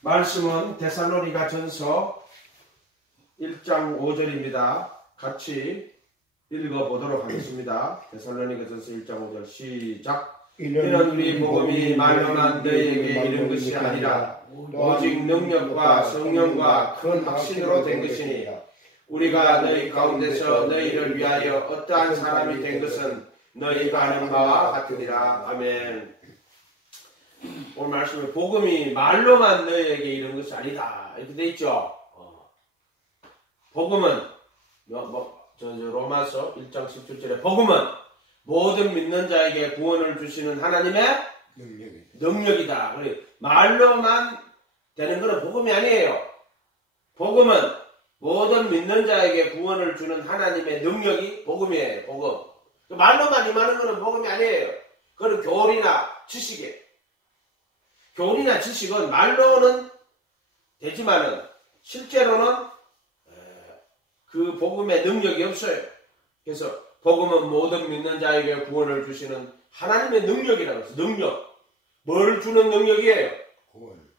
말씀은 데살로니가 전서 1장 5절입니다. 같이 읽어보도록 하겠습니다. 데살로니가 전서 1장 5절 시작. 이는 우리 복음이 말로만 너희에게 이른 것이 아니라 오직 능력과 성령과 큰 확신으로 된 것이니 우리가 너희 가운데서 너희를 위하여 어떠한 사람이 된 것은 너희가 아는 바와 같으니라. 아멘. 오늘 말씀에 복음이 말로만 너희에게 이른 것이 아니다 이렇게 돼 있죠. 복음은 로마서 1장 17절에 복음은 모든 믿는 자에게 구원을 주시는 하나님의 능력이다. 말로만 되는 것은 복음이 아니에요. 복음은 모든 믿는 자에게 구원을 주는 하나님의 능력이 복음이에요. 복음. 말로만 임하는 것은 복음이 아니에요. 그건 교리나 지식이에요. 교리나 지식은 말로는 되지만은 실제로는 그 복음의 능력이 없어요. 그래서 복음은 모든 믿는 자에게 구원을 주시는 하나님의 능력이라고 해서 능력. 뭘 주는 능력이에요?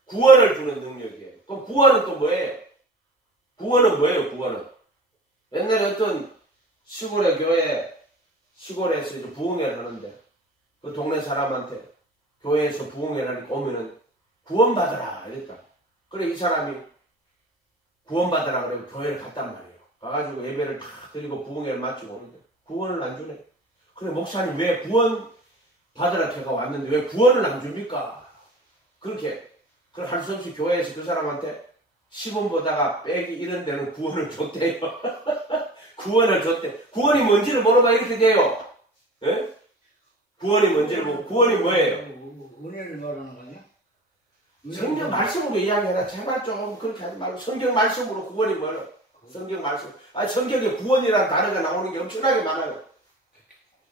구원을 주는 능력이에요. 그럼 구원은 또 뭐예요? 구원은 뭐예요? 구원은 옛날에 어떤 시골의 교회 시골에서 이제 부흥회를 하는데 그 동네 사람한테 교회에서 부흥회를 오면은 구원받으라 이랬다. 그래 이 사람이 구원받으라 그래 교회를 갔단 말이에요. 가가지고 예배를 다 드리고 부흥회를 마치고 오는데 구원을 안 주네. 그래 목사님 왜 구원 받으라 제가 왔는데 왜 구원을 안 줍니까? 그렇게 그걸 할 수 없이 교회에서 그 사람한테 시범 보다가 빼기 이런 데는 구원을 줬대요. 구원을 줬대. 구원이 뭔지를 모르면 이렇게 돼요. 예? 구원이 뭔지를 모르고 구원이 뭐예요? 은혜를 말하는 거 아니야? 성경 말씀으로 이야기해라. 제발 좀 그렇게 하지 말고 성경 말씀으로 구원이 뭐예요? 성경 말씀. 성경에 구원이라는 단어가 나오는 게 엄청나게 많아요.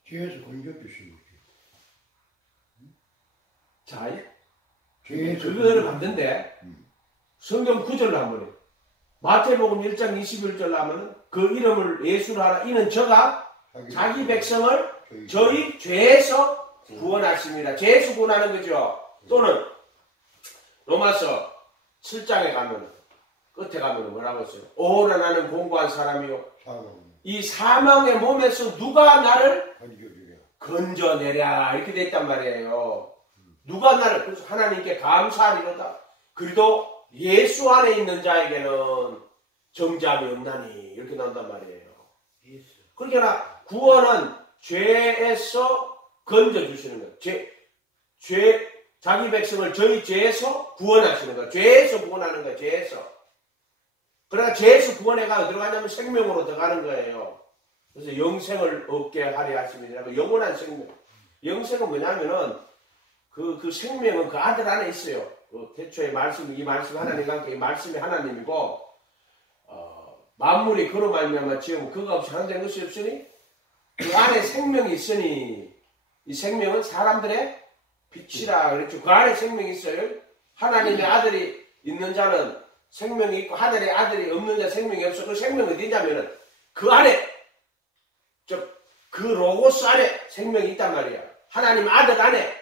죄에서 건져 주신 거지. 자, 그거를 봤는데 성경 9절로 한번 해요. 마태복음 1장 21절로 하면은 그 이름을 예수로 하라. 이는 저가 자기 백성을 저희 죄에서 구원하십니다. 죄에서 구원하는 거죠. 또는 로마서 7장에 가면 끝에 가면 뭐라고 했어요? 오라 나는 공고한 사람이요. 이 사망의 몸에서 누가 나를 건져내랴 이렇게 돼 있단 말이에요. 누가 나를 그래서 하나님께 감사하리로다. 그래도 예수 안에 있는 자에게는 정죄함이 없나니 이렇게 나온단 말이에요. 그러니까 구원은 죄에서 건져주시는 거예요. 자기 백성을 저희 죄에서 구원하시는 거예요. 죄에서 구원하는 거예요. 죄에서. 그러니까 죄에서 구원해가 어디로 가냐면 생명으로 들어가는 거예요. 그래서 영생을 얻게 하려 하십니다. 영원한 생명. 영생은 뭐냐면은 그 생명은 그 아들 안에 있어요. 태초의 말씀, 이 말씀 하나님과 함께 이 말씀이 하나님이고 만물이 그로 말미암아 지으면 그가 없이 하나된 것이 없으니 그 안에 생명이 있으니 이 생명은 사람들의 빛이라 그랬죠. 그 안에 생명이 있어요. 하나님의 아들이 있는 자는 생명이 있고 하늘의 아들이 없는 자 생명이 없어. 그 생명은 어디냐면은 그 안에 그 로고스 안에 생명이 있단 말이야. 하나님 아들 안에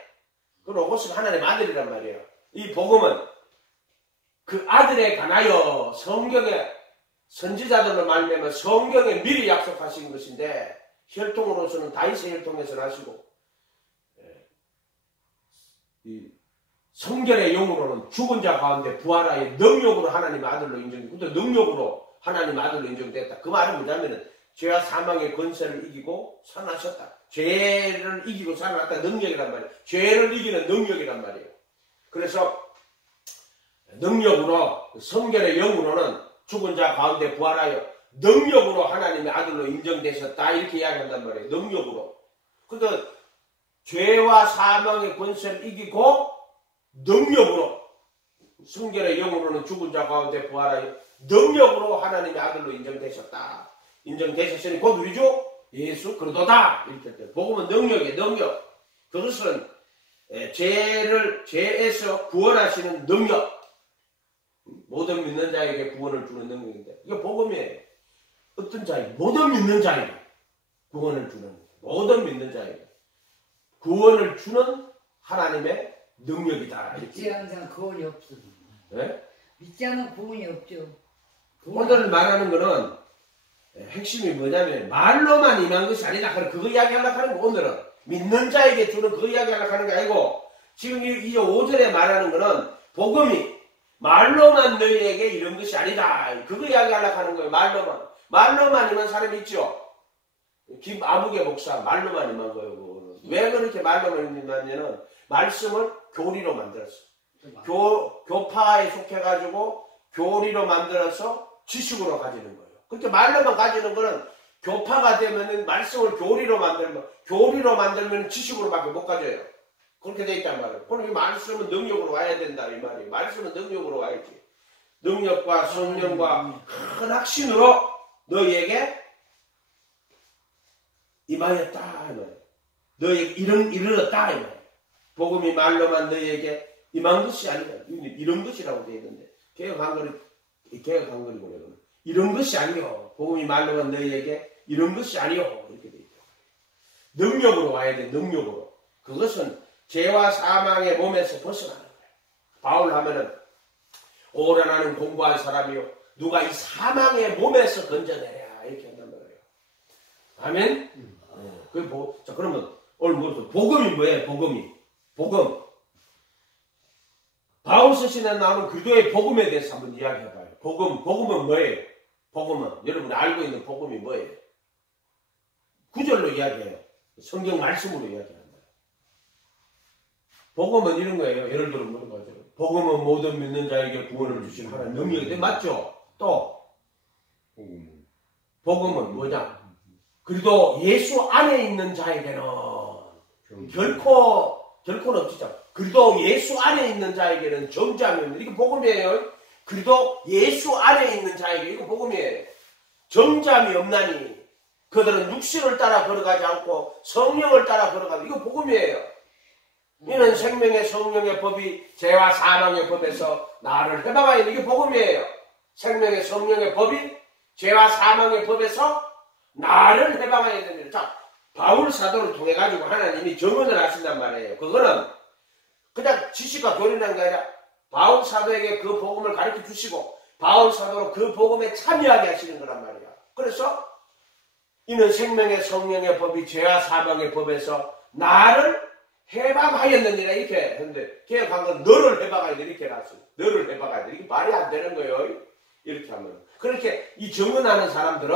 그 로고스가 하나님 아들이란 말이에요. 이 복음은 그 아들에 관하여 성경의 선지자들로 말미암아 성경에 미리 약속하신 것인데 혈통으로서는 다윗의 혈통에서 나시고 이 성결의 영으로는 죽은 자 가운데 부활하여 능력으로 하나님 아들로 인정되고 또 능력으로 하나님 아들로 인정됐다. 그 말은 뭐냐면은 죄와 사망의 권세를 이기고 살아나셨다. 죄를 이기고 살아났다. 능력이란 말이에요. 죄를 이기는 능력이란 말이에요. 그래서 능력으로 성결의 영으로는 죽은 자 가운데 부활하여 능력으로 하나님의 아들로 인정되셨다. 이렇게 이야기한단 말이에요. 능력으로. 그러니까 죄와 사망의 권세를 이기고 능력으로 성결의 영으로는 죽은 자 가운데 부활하여 능력으로 하나님의 아들로 인정되셨다. 인정되셨으니 곧 우리죠. 예수 그리스도다. 이렇게 돼요. 복음은 능력이에요. 능력. 그것은 죄에서 구원하시는 능력. 모든 믿는 자에게 구원을 주는 능력인데 이게 복음이에요. 어떤 자에게 모든 믿는 자에게 구원을 주는 모든 믿는 자에게 구원을 주는 하나님의 능력이다. 믿지 않는 사람 구원이 없어. 예? 믿지 않으면 구원이 없죠. 오늘 말하는 거는 핵심이 뭐냐면 말로만 임한 것이 아니다. 그거 이야기하려고 하는 거 오늘은 믿는 자에게 주는 그거 이야기하려고 하는 게 아니고 지금 이 5절에 말하는 거는 복음이 말로만 너희에게 이런 것이 아니다. 그거 이야기하려고 하는 거예요. 말로만 임한 사람이 있죠. 김아무개 목사 말로만 임한 거예요. 그거는. 왜 그렇게 말로만 임하냐면 말씀을 교리로 만들었어. 교파에 속해가지고 교리로 만들어서 지식으로 가지는 거예요. 그렇게 말로만 가지는 거는 교파가 되면은 말씀을 교리로 만들면 지식으로밖에 못 가져요. 그렇게 돼 있단 말이에요. 그럼 이 말씀은 능력으로 와야 된다 이 말이에요. 말씀은 능력으로 와야지. 능력과 성령과 큰 확신으로 너희에게 임하였다 이 말이에요. 너희에게 이르렀다 이 말이에요. 복음이 말로만 너희에게 임한 것이 아니라 이런 것이라고 되어 있는데 개혁 한글이고 이런 것이 아니요. 복음이 말로만 너희에게 이런 것이 아니요. 이렇게 되어 있죠. 능력으로 와야 돼. 능력으로. 그것은 죄와 사망의 몸에서 벗어나는 거예요. 바울 하면은 오래 나는 공부한 사람이요. 누가 이 사망의 몸에서 건져내랴 이렇게 한단 말이에요. 아멘. 자 그러면 오늘 뭐죠? 복음이 뭐예요? 복음. 바울 서신에 나오는 그리스도의 복음에 대해서 한번 이야기해봐요. 복음은 뭐예요? 복음은 여러분이 알고 있는 복음이 뭐예요? 구절로 이야기해요. 성경 말씀으로 이야기하는 거예요. 복음은 이런 거예요. 예를 들어 물어봐죠. 복음은 모든 믿는 자에게 구원을 주신 하나님 능력인데 맞죠? 또 복음은 뭐냐? 그래도 예수 안에 있는 자에게는 결코는 없지죠. 그래도 예수 안에 있는 자에게는 정잠이 없는 이게 복음이에요. 그래도 예수 안에 있는 자에게 이거 복음이에요. 정잠이 없나니 그들은 육신을 따라 걸어가지 않고 성령을 따라 걸어가는 이거 복음이에요. 이는 생명의 성령의 법이 죄와 사망의 법에서 나를 해방하여 이게 복음이에요. 생명의 성령의 법이 죄와 사망의 법에서 나를 해방하여야 됩니다. 자, 바울 사도를 통해 가지고 하나님이 정언을 하신단 말이에요. 그거는 그냥 지식과 교리라는 게 아니라 바울 사도에게 그 복음을 가르쳐 주시고 바울 사도로 그 복음에 참여하게 하시는 거란 말이야. 그래서 이는 생명의 성령의 법이 죄와 사망의 법에서 나를 해방하였느니라 이렇게 했는데 개혁한 건 너를 해방하야 돼 이렇게 해놨어요. 너를 해방하야 돼. 이게 말이 안 되는 거예요. 이렇게 하면. 그렇게 이 증언하는 사람들은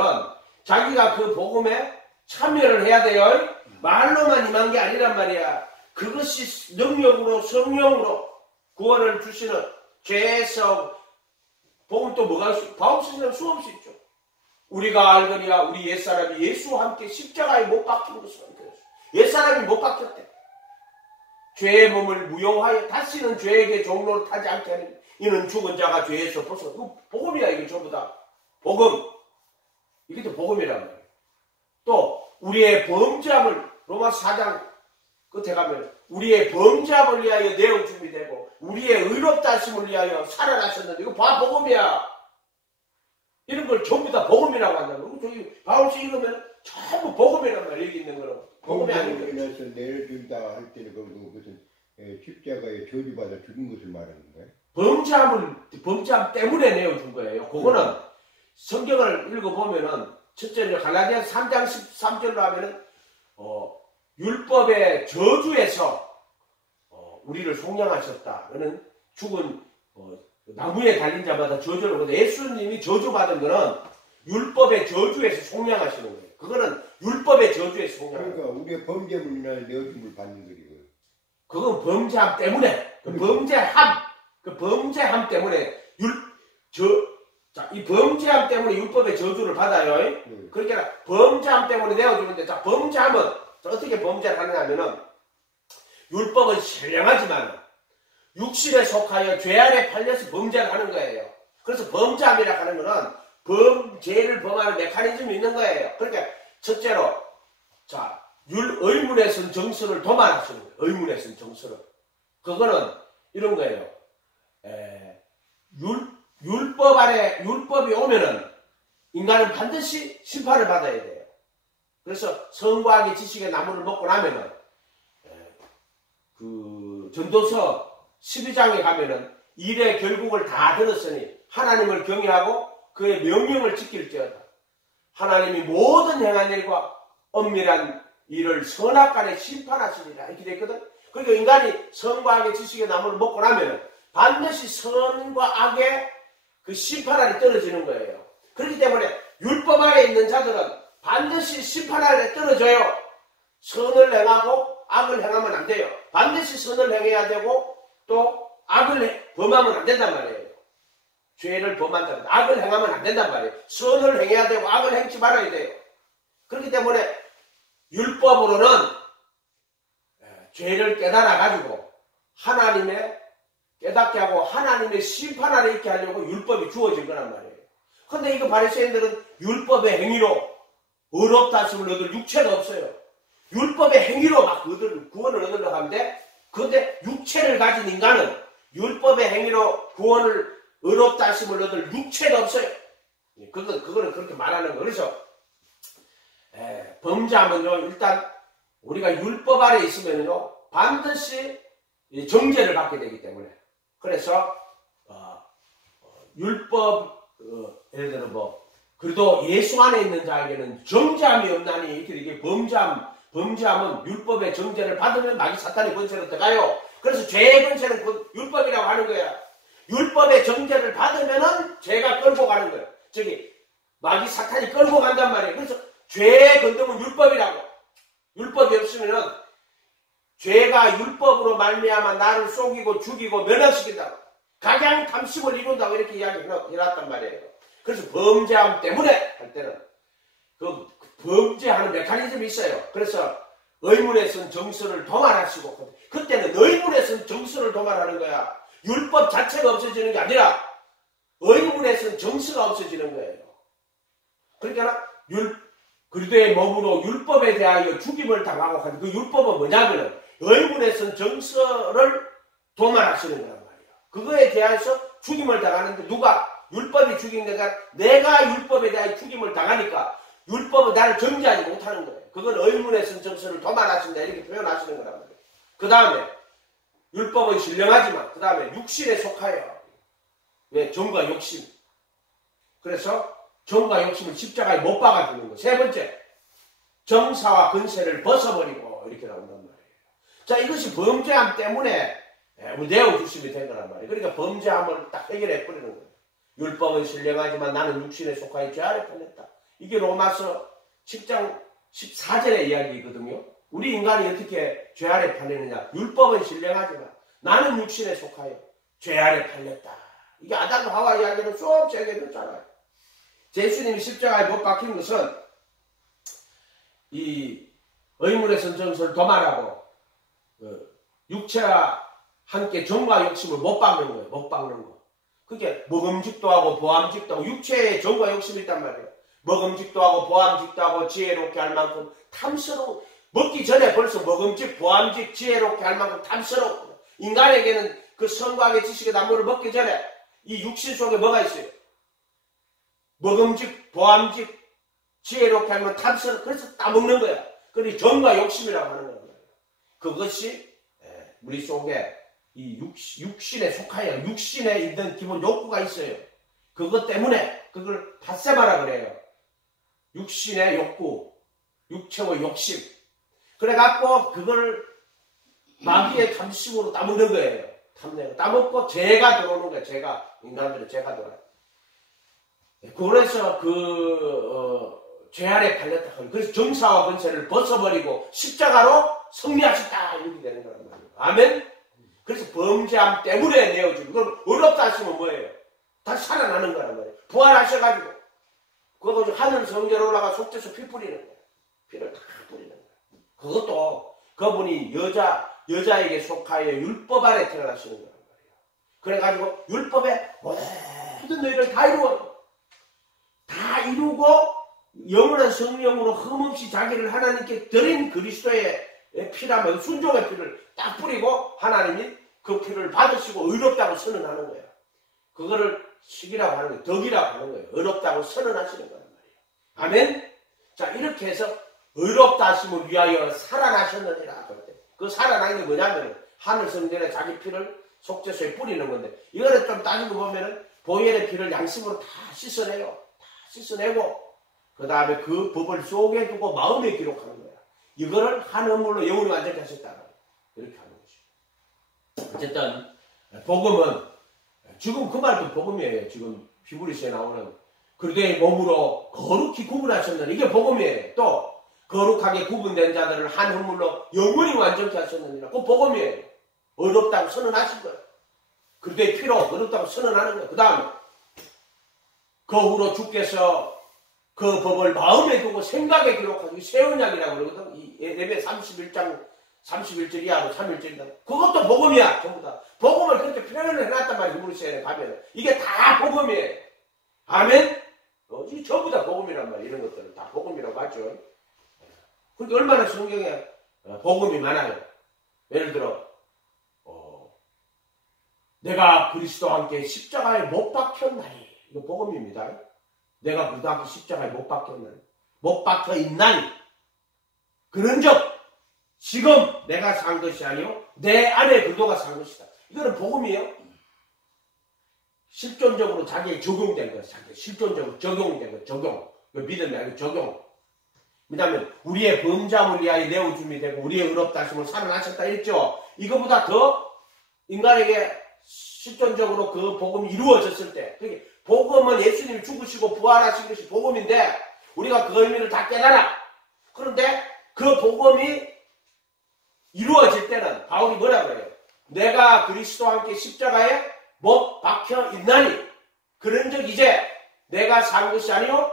자기가 그 복음에 참여를 해야 돼요. 말로만 임한 게 아니란 말이야. 그것이 능력으로 성령으로 구원을 주시는 죄에서 복음 또 뭐가 있어? 바울 스승은 수없이 있죠. 우리가 알거니와 우리 옛사람이 예수와 함께 십자가에 못 박힌 것을 알거니와 옛사람이 못 박혔대. 죄의 몸을 무효하여 다시는 죄에게 종로를 타지 않게 하는 이는 죽은 자가 죄에서 벗어. 그 복음이야 이게 전부 다. 복음. 이게 또 복음이란 말이에요. 또 우리의 범죄함을 로마서 4장 끝에 가면 우리의 범죄함을 위하여 내어줌이 되고 우리의 의롭다 하심을 위하여 살아나셨는데 이거 봐 복음이야. 이런 걸 전부 다 복음이라고 한다고. 저기 바울씨 읽으면 전부 복음이란 말이야. 여기 있는 거는 복음이 아닌 거야. 범죄에서 내려준다 할 때는 그것은 십자가에 저주받아 죽은 것을 말하는 거예요? 범죄함 때문에 내어준 거예요. 그거는 성경을 읽어보면은 첫째로 갈라디아서 3장 13절로 하면은 율법의 저주에서 우리를 속량하셨다. 죽은 나무에 달린 자마다 저주를 받아. 예수님이 저주받은 거는 율법의 저주에서 속량하시는 거예요. 그거는 율법의 저주에서 속량하는 거예요. 그러니까 우리의 범죄물로 인하여 내어줌을 받는 거리고요. 그건 범죄함 때문에 그 범죄함 때문에 이 범죄함 때문에 율법의 저주를 받아요. 그러니까 범죄함 때문에 내어주는데 자 범죄함은 어떻게 범죄를 하느냐 하면은 율법은 신령하지만 육신에 속하여 죄 안에 팔려서 범죄를 하는 거예요. 그래서 범죄함이라고 하는 거는 범죄를 범하는 메커니즘이 있는 거예요. 그러니까 첫째로 자 의문에 선 정서를 도말하시는 거예요. 의문에 선 정서를. 그거는 이런 거예요. 율법이 오면은 인간은 반드시 심판을 받아야 돼요. 그래서 성과학의 지식의 나무를 먹고 나면은 그 전도서 12장에 가면은 일의 결국을 다 들었으니 하나님을 경외하고 그의 명령을 지킬지어다. 하나님이 모든 행한 일과 엄밀한 일을 선악간에 심판하시리라 이렇게 되어 있거든. 그러니까 인간이 선과 악의 지식의 나무를 먹고 나면 반드시 선과 악의 그 심판 아래 떨어지는 거예요. 그렇기 때문에 율법 아래 있는 자들은 반드시 심판 아래 떨어져요. 선을 행하고 악을 행하면 안 돼요. 반드시 선을 행해야 되고 또 악을 범하면 안 된단 말이에요. 죄를 범한다면 악을 행하면 안 된단 말이에요. 선을 행해야 되고 악을 행치 말아야 돼요. 그렇기 때문에 율법으로는 죄를 깨달아가지고 하나님의 깨닫게 하고 하나님의 심판 아래 있게 하려고 율법이 주어진 거란 말이에요. 근데 이거 바리새인들은 율법의 행위로 의롭다심을 얻을 육체가 없어요. 율법의 행위로 막 구원을 얻으려고 하는데 그런데 육체를 가진 인간은 율법의 행위로 구원을 의롭다심을 얻을 육체가 없어요. 그거는 그렇게 말하는 거. 그래서 범죄하면요 일단 우리가 율법 아래 있으면요 반드시 정죄를 받게 되기 때문에 그래서 율법 예를 들어 그래도 예수 안에 있는 자에게는 정죄함이 없나니 이게 범죄함은 율법의 정죄를 받으면 마귀 사탄의 권세로 들어가요. 그래서 죄의 권세는 율법이라고 하는 거야. 율법의 정죄를 받으면은 죄가 끌고 가는 거예요. 마귀 사탄이 끌고 간단 말이에요. 그래서 죄의 근동은 율법이라고. 율법이 없으면은 죄가 율법으로 말미암아 나를 속이고 죽이고 멸망시킨다고. 각양 탐심을 이룬다고 이렇게 이야기해놨단 말이에요. 그래서 범죄함 때문에 할 때는 그 범죄하는 메커니즘이 있어요. 그래서 의문에 선 정서를 도말하시고 그때는 의문에 선 정서를 도말하는 거야. 율법 자체가 없어지는 게 아니라 의문에 선 정서가 없어지는 거예요. 그러니까 그리스도의 몸으로 율법에 대하여 죽임을 당하고 하는 그 율법은 뭐냐면은 의문에 선 정서를 도말하시는 거란 말이에요. 그거에 대해서 죽임을 당하는데 누가? 율법이 죽인 거가 내가 율법에 대하여 죽임을 당하니까 율법은 나를 정죄하지 못하는 거예요. 그건 의문에 선 정서를 도말하신다 이렇게 표현하시는 거란 말이에요. 그 다음에 율법은 신령하지만 그 다음에 육신에 속하여 왜? 정과 욕심. 그래서 정과 욕심을 십자가에 못 박아주는 거. 세 번째, 정사와 근세를 벗어버리고 이렇게 나온단 말이에요. 자, 이것이 범죄함 때문에 내어주심이 된 거란 말이에요. 그러니까 범죄함을 딱 해결해 버리는 거예요. 율법은 신령하지만 나는 육신에 속하여 죄 아래 팔렸다. 이게 로마서 10장 14절의 이야기거든요. 우리 인간이 어떻게 죄 아래 팔리느냐. 율법은 신령하지만 나는 육신에 속하여 죄 아래 팔렸다. 이게 아담과 하와 이야기는 쏙 제게됐잖아요. 예수님이 십자가에 못 박힌 것은 이 의문의 선정서를 도말하고 육체와 함께 정과 욕심을 못 박는 거예요. 못 박는 거. 그게 먹음직도 하고 보암직도 하고 육체에 정과 욕심이 있단 말이에요. 먹음직도 하고 보암직도 하고 지혜롭게 할 만큼 탐스러워. 먹기 전에 벌써 먹음직, 보암직, 지혜롭게 할 만큼 탐스러워. 인간에게는 그 선과학의 지식의 나무를 먹기 전에 이 육신 속에 뭐가 있어요? 먹음직, 보암직, 지혜롭게 하면 탐스러워. 그래서 따먹는 거야. 그게 정과 욕심이라고 하는 거예요. 그것이 우리 속에 이 육신에 속하여 육신에 있는 기본 욕구가 있어요. 그것 때문에 그걸 닷세마라 그래요. 육신의 욕구, 육체의 욕심. 그래갖고 그걸 마귀의 탐심으로 따먹는 거예요. 따먹고 죄가 들어오는 거예요. 죄가. 인간들의 죄가 들어와요. 그래서 죄 아래 팔렸다. 그래서 정사와 권세를 벗어버리고 십자가로 승리하셨다. 이렇게 되는 거란 말이에요. 아멘? 그래서 범죄함 때문에 내어주는. 그럼 어렵다 하시면 뭐예요? 다시 살아나는 거란 말이에요. 부활하셔가지고. 그거 하늘 성전에 올라가 속죄서 피 뿌리는 거예요. 피를 다 뿌리는 거예요. 그것도 그분이 여자에게 속하여 율법 아래 태어나시는 거란 말이에요. 그래가지고 율법의 모든 너희를 다 이루고 영원한 성령으로 흠없이 자기를 하나님께 드린 그리스도의 피라면 순종의 피를 딱 뿌리고 하나님이 그 피를 받으시고 의롭다고 선언하는 거예요. 그거를 식이라고 하는 거예요. 덕이라고 하는 거예요. 의롭다고 선언하시는 거란 말이에요. 아멘? 자, 이렇게 해서 의롭다 하심을 위하여 살아나셨느니라. 그 살아난 게 뭐냐면 하늘 성전에 자기 피를 속죄소에 뿌리는 건데 이거를 좀 따지고 보면은 보혈의 피를 양심으로 다 씻어내요. 다 씻어내고 그 다음에 그 법을 속에 두고 마음에 기록하는 거야. 이거를 한 허물로 영혼이 완전히 하셨다. 이렇게 하는 것이죠. 어쨌든 복음은 지금 그 말도 복음이에요. 지금 히브리서에 나오는 그들의 몸으로 거룩히 구분하셨느니 이게 복음이에요. 또 거룩하게 구분된 자들을 한 허물로 영원히 완전히 하셨느니라. 그 복음이에요. 어렵다고 선언하신 거예요. 그들의 피로 어렵다고 선언하는 거예요. 그 다음에 그 후로 주께서 그 법을 마음에 두고 생각에 기록하고 새 언약이라고 그러거든. 이 예배 31장 31절 이하로 3일절이다. 그것도 복음이야. 전부 다. 복음을 그렇게 표현을 해놨단 말이야. 히브리서에 가면. 이게 다 복음이에요. 아멘? 이게 전부 다 복음이란 말이야. 이런 것들은 다 복음이라고 하죠. 그런데 얼마나 성경에 복음이 많아요. 예를 들어 내가 그리스도와 함께 십자가에 못 박혔나니 이거 복음입니다. 내가 그리스도와 함께 십자가에 못 박혔나니 못 박혀 있나니 그런즉 지금 내가 산 것이 아니요 내 안에 그리스도가 산 것이다. 이거는 복음이에요. 실존적으로 자기에 적용된 것, 자기에 실존적으로 적용된 것, 적용. 믿음이 아니고 적용. 왜냐하면 우리의 범죄함을 위하여 내어줌이 되고 우리의 의롭다 하심을 살아나셨다 했죠. 이거보다 더 인간에게 실존적으로 그 복음이 이루어졌을 때 복음은 예수님이 죽으시고 부활하신 것이 복음인데 우리가 그 의미를 다 깨달아. 그런데 그 복음이 이루어질 때는 바울이 뭐라고 해요? 내가 그리스도와 함께 십자가에 못 박혀 있나니 그런즉 이제 내가 산 것이 아니요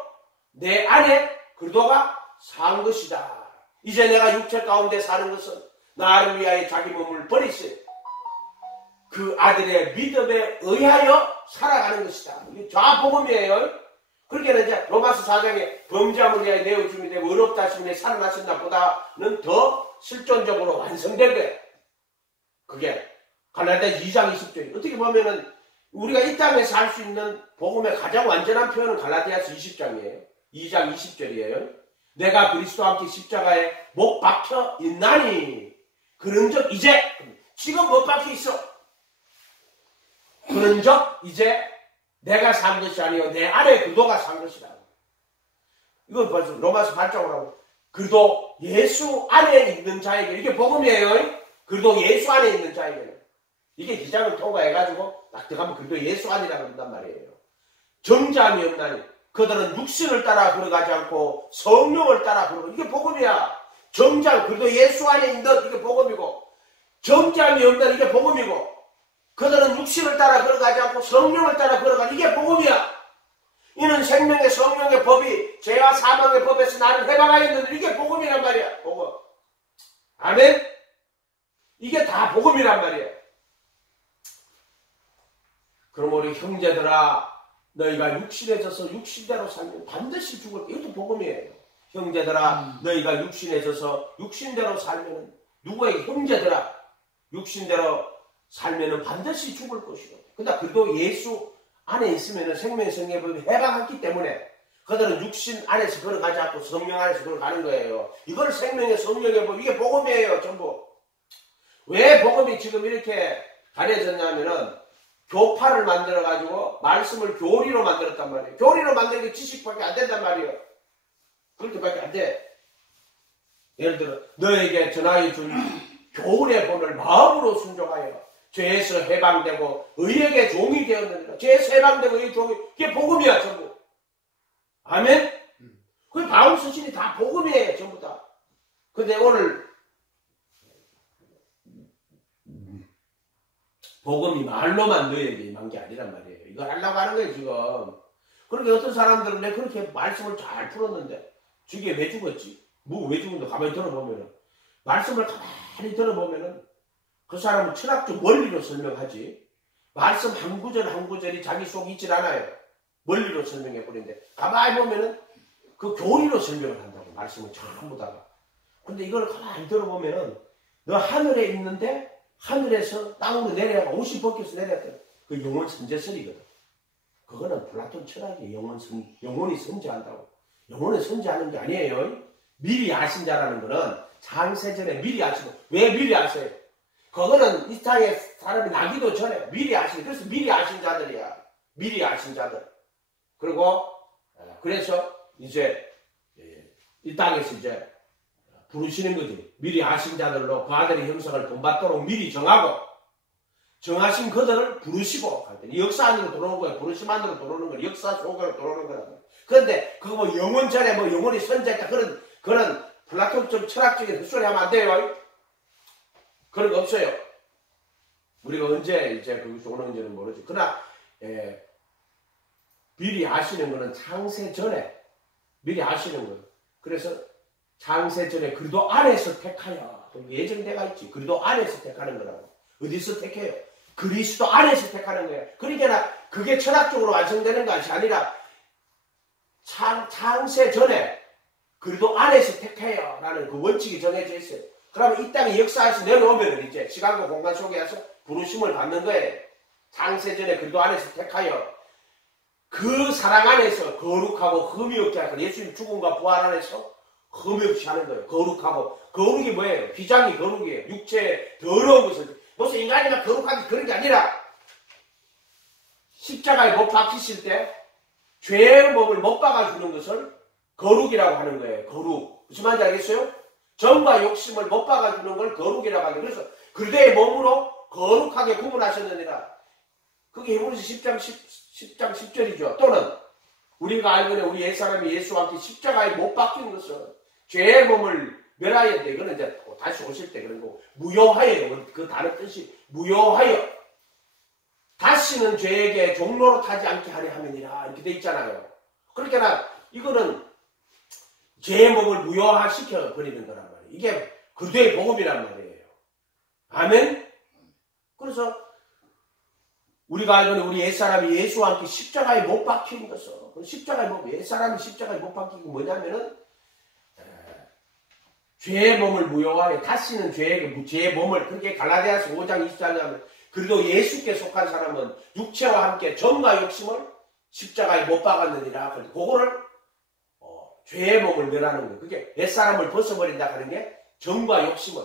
내 안에 그리스도가 산 것이다. 이제 내가 육체 가운데 사는 것은 나를 위하여 자기 몸을 버리시 그 아들의 믿음에 의하여 살아가는 것이다. 이게 좌복음이에요. 그렇게 이제 로마서 4장에 범죄함을 위하여 내어줌이 되고 의롭다 하심에 살아나신다 보다는 더 실존적으로 완성된 거예요. 그게 갈라디아 2장 20절. 어떻게 보면은 우리가 이 땅에서 할 수 있는 복음의 가장 완전한 표현은 갈라디아서 20장이에요. 2장 20절이에요. 내가 그리스도와 함께 십자가에 못 박혀 있나니 그런즉 이제 지금 못 박혀 있어. 그런즉 이제 내가 산 것이 아니요 내 안에 그리스도가 산 것이다. 이건 벌써 로마서 8장으로 하고 그리스도 예수 안에 있는 자에게 이게 복음이에요. 그리스도 예수 안에 있는 자에게는 이게 기장을 통과해가지고 딱 들어가면 그리스도 예수 안이라고 한단 말이에요. 정죄함이 없나니 그들은 육신을 따라 걸어가지 않고 성령을 따라 걸어가. 이게 복음이야. 정죄함 그리스도 예수 안에 있는 이게 복음이고 정죄함이 없는 이게 복음이고 그들은 육신을 따라 걸어가지 않고 성령을 따라 걸어가는 이게 복음이야. 이는 생명의 성령의 법이 죄와 사망의 법에서 나를 해방하였는데 이게 복음이란 말이야. 복음. 아멘? 이게 다 복음이란 말이야. 그럼 우리 형제들아 너희가 육신에 져서 육신대로 살면 반드시 죽을 거야. 이것도 복음이에요. 형제들아 너희가 육신에 져서 육신대로 살면 누구에게 형제들아 육신대로 살면은 반드시 죽을 것이고. 근데 그래도 예수 안에 있으면은 생명의 성령의 법이 해방했기 때문에 그들은 육신 안에서 걸어가지 않고 성령 안에서 걸어가는 거예요. 이걸 생명의 성령의 법 이게 복음이에요. 전부. 왜 복음이 지금 이렇게 가려졌냐면은 교파를 만들어가지고 말씀을 교리로 만들었단 말이에요. 교리로 만드는 게 지식밖에 안 된단 말이에요. 그렇게밖에 안 돼. 예를 들어 너에게 전하여 준 교훈의 본을 마음으로 순종하여 죄에서 해방되고 의에게 종이 되었느니라. 죄에서 해방되고 의의 종이 그게 복음이야 전부. 아멘? 그 바울 서신이 다 복음이에요 전부 다. 근데 오늘 복음이 말로만 너에게 임한 게 아니란 말이에요. 이걸 하려고 하는 거예요 지금. 그렇게 어떤 사람들은 내 그렇게 말씀을 잘 풀었는데 저게 왜 죽었지? 뭐 왜 죽은데 가만히 들어보면은 말씀을 가만히 들어보면은 그 사람은 철학적 원리로 설명하지 말씀 한 구절 한 구절이 자기 속에 있질 않아요. 원리로 설명해 버리는데 가만히 보면은 그 교리로 설명을 한다고 말씀을 전부 다가. 근데 이걸 가만히 들어보면은 너 하늘에 있는데 하늘에서 땅으로 내려가 옷이 벗겨서 내려갔다. 그 영혼 선제설이거든. 그거는 플라톤 철학이에요. 영혼이 선제한다고. 영혼이 선제하는 게 아니에요. 미리 아신 자라는 거는 창세전에 미리 아시고 왜 미리 아세요? 그거는 이거는 이 땅에 사람이 나기도 전에 미리 아신, 그래서 미리 아신 자들이야. 미리 아신 자들. 그리고 그래서 이제 이 땅에서 이제 부르시는 거지. 미리 아신 자들로 그 아들의 형상을 본받도록 미리 정하신 그들을 부르시고 할 때 역사 안으로 들어오는 거야. 부르심 안으로 들어오는 거야. 역사 속으로 들어오는 거야. 그런데 그거 뭐 영원 전에 뭐 영원히 선지했다 그런 플라톤적 철학적인 헛소리 하면 안 돼요. 그런 거 없어요. 우리가 언제 이제 거기서 오는지는 모르지. 그러나 미리 아시는 거는 창세 전에 미리 아시는 거예요. 그래서 창세 전에 그리스도 안에서 택하여 예정대가 있지. 그리스도 안에서 택하는 거라고. 어디서 택해요? 그리스도 안에서 택하는 거예요. 그러니까 그게 철학적으로 완성되는 것이 아니라 창세 전에 그리스도 안에서 택해요 라는 그 원칙이 정해져 있어요. 그러면 이 땅의 역사에서 내려오면 이제 시간과 공간 속에서 부르심을 받는 거예요. 창세 전에 그리스도 안에서 택하여 그 사랑 안에서 거룩하고 흠이 없게 하고 예수님 죽음과 부활 안에서 흠이 없이 하는 거예요. 거룩하고 거룩이 뭐예요? 휘장이 거룩이에요. 육체의 더러운 것을 무슨 인간이가 거룩하게 그런 게 아니라 십자가에 못 박히실 때 죄의 몸을 못 박아주는 것을 거룩이라고 하는 거예요. 거룩. 무슨 말인지 알겠어요? 정과 욕심을 못 박아주는 걸 거룩이라고 하는 거예요. 그래서 그대의 몸으로 거룩하게 구분하셨느니라. 그게 히브리서 10장 10절이죠. 또는 우리가 알거든 우리 옛사람이 예수와 함께 십자가에 못 박힌 것은 죄의 몸을 멸하여 돼. 이거는 이제 다시 오실 때 그런 거고 무효하여. 그 단어 뜻이 무효하여. 다시는 죄에게 종로로 타지 않게 하려 함이니라. 이렇게 돼 있잖아요. 그러니까 이거는 죄의 몸을 무효화시켜 버리는 거란 말이에요. 이게 그대의 복음이란 말이에요. 아멘? 그래서 우리가 알거든 우리 옛사람이 예수와 함께 십자가에 못 박힌 것은 십자가에 옛사람이 십자가에 못 박힌 게 뭐냐면은 죄의 몸을 무효화해 다시는 죄의 몸을 그렇게 갈라디아서 5장 24절 하면 그래도 예수께 속한 사람은 육체와 함께 정과 욕심을 십자가에 못 박았느니라. 그거를 죄의 몸을 멸하는 거예요. 그게 옛사람을 벗어버린다 하는 게 정과 욕심을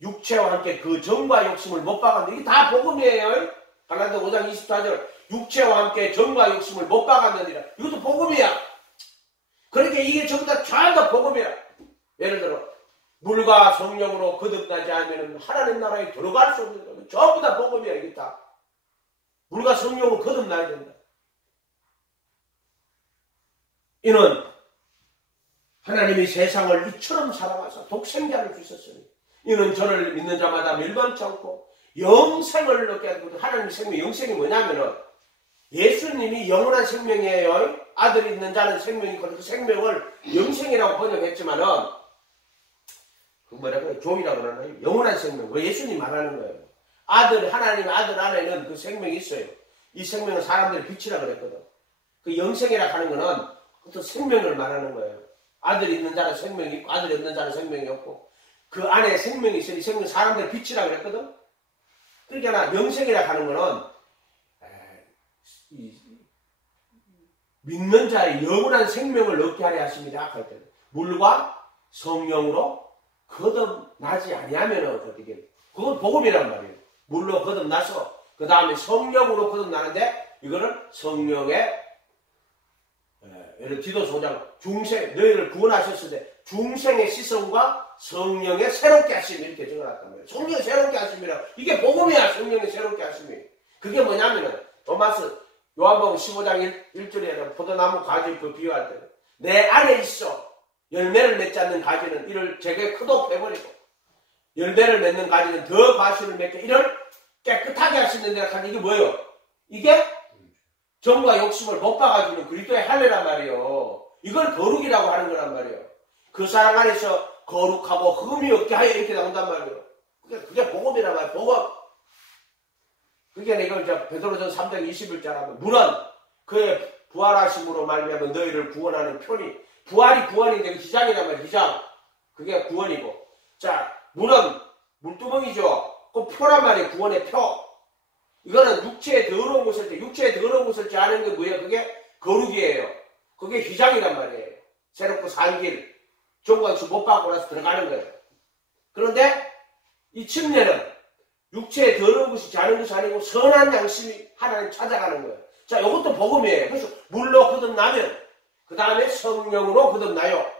육체와 함께 그 정과 욕심을 못 박았는데 이게 다 복음이에요. 갈라디아 5장 24절 육체와 함께 정과 욕심을 못 박았느니라. 이것도 복음이야. 그러니까 이게 전부 다 복음이야. 예를 들어 물과 성령으로 거듭나지 않으면 하나님 나라에 들어갈 수 없는 거예요. 전부 다 복음이야. 이게 다 물과 성령으로 거듭나야 된다. 이는 하나님이 세상을 이처럼 사랑하사 독생자를 주셨으니 이는 저를 믿는 자마다 멸망치 않고 영생을 얻게 하고 하나님의 생명 영생이 뭐냐면은 예수님이 영원한 생명이에요. 아들이 있는 자는 생명이 있고 그 생명을 영생이라고 번역했지만은 그 뭐라고요? 종이라고 그러나요? 영원한 생명. 왜 예수님 말하는 거예요? 하나님 아들 안에는 그 생명이 있어요. 이 생명은 사람들의 빛이라 그랬거든. 그 영생이라 하는 거는 어떤 생명을 말하는 거예요. 아들이 있는 자는 생명이 있고 아들이 없는 자는 생명이 없고 그 안에 생명이 있어요. 이 생명은 사람들의 빛이라 그랬거든. 그러니까 영생이라 하는 거는 믿는 자의 영원한 생명을 얻게 하려 하십니다. 할 때는 물과 성령으로 거듭나지 아니하면은 어떻게? 그건 복음이란 말이에요. 물로 거듭나서 그 다음에 성령으로 거듭나는데 이거는 성령의 예를 디도서 5장 중생 너희를 구원하셨을 때 중생의 시선과 성령의 새롭게 하심이 이렇게 적어놨단 말이에요. 성령의 새롭게 하심이라 이게 복음이야. 성령의 새롭게 하심이 그게 뭐냐면은 토마스 요한복음 15장 1절에 포도나무 가지 그 비유할 때 내 안에 있어 열매를 맺지 않는 가지는 이를 제게 크도 빼버리고 열매를 맺는 가지는 더 과실을 맺게 이를 깨끗하게 할 수 있는 데가 이게 뭐예요? 이게 정과 욕심을 못 박아주는 그리스도의 할례란 말이에요. 이걸 거룩이라고 하는 거란 말이에요. 그 사랑 안에서 거룩하고 흠이 없게 하여 이렇게 나온단 말이에요. 그게 복음이란 말이에요. 복음. 그게 내가 이제 베드로전 3장 21절 하면 물은 그의 부활하심으로 말미암아 너희를 구원하는 표니 부활이 구원인데 기장이란 말이에요. 기장. 그게 구원이고 자 물은 물두멍이죠. 그 표란 말이에요. 구원의 표. 이거는 육체의 더러운 것을 때 육체의 더러운 것을 짜는 게 뭐예요? 그게 거룩이에요. 그게 휘장이란 말이에요. 새롭고 산 길. 종과 못 받고 나서 들어가는 거예요. 그런데 이 침례는 육체에 더러운 것이 자는 것이 아니고 선한 양심이 하나님 찾아가는 거예요. 자, 이것도 복음이에요. 그래서 물로 거듭나면 그 다음에 성령으로 거듭나요.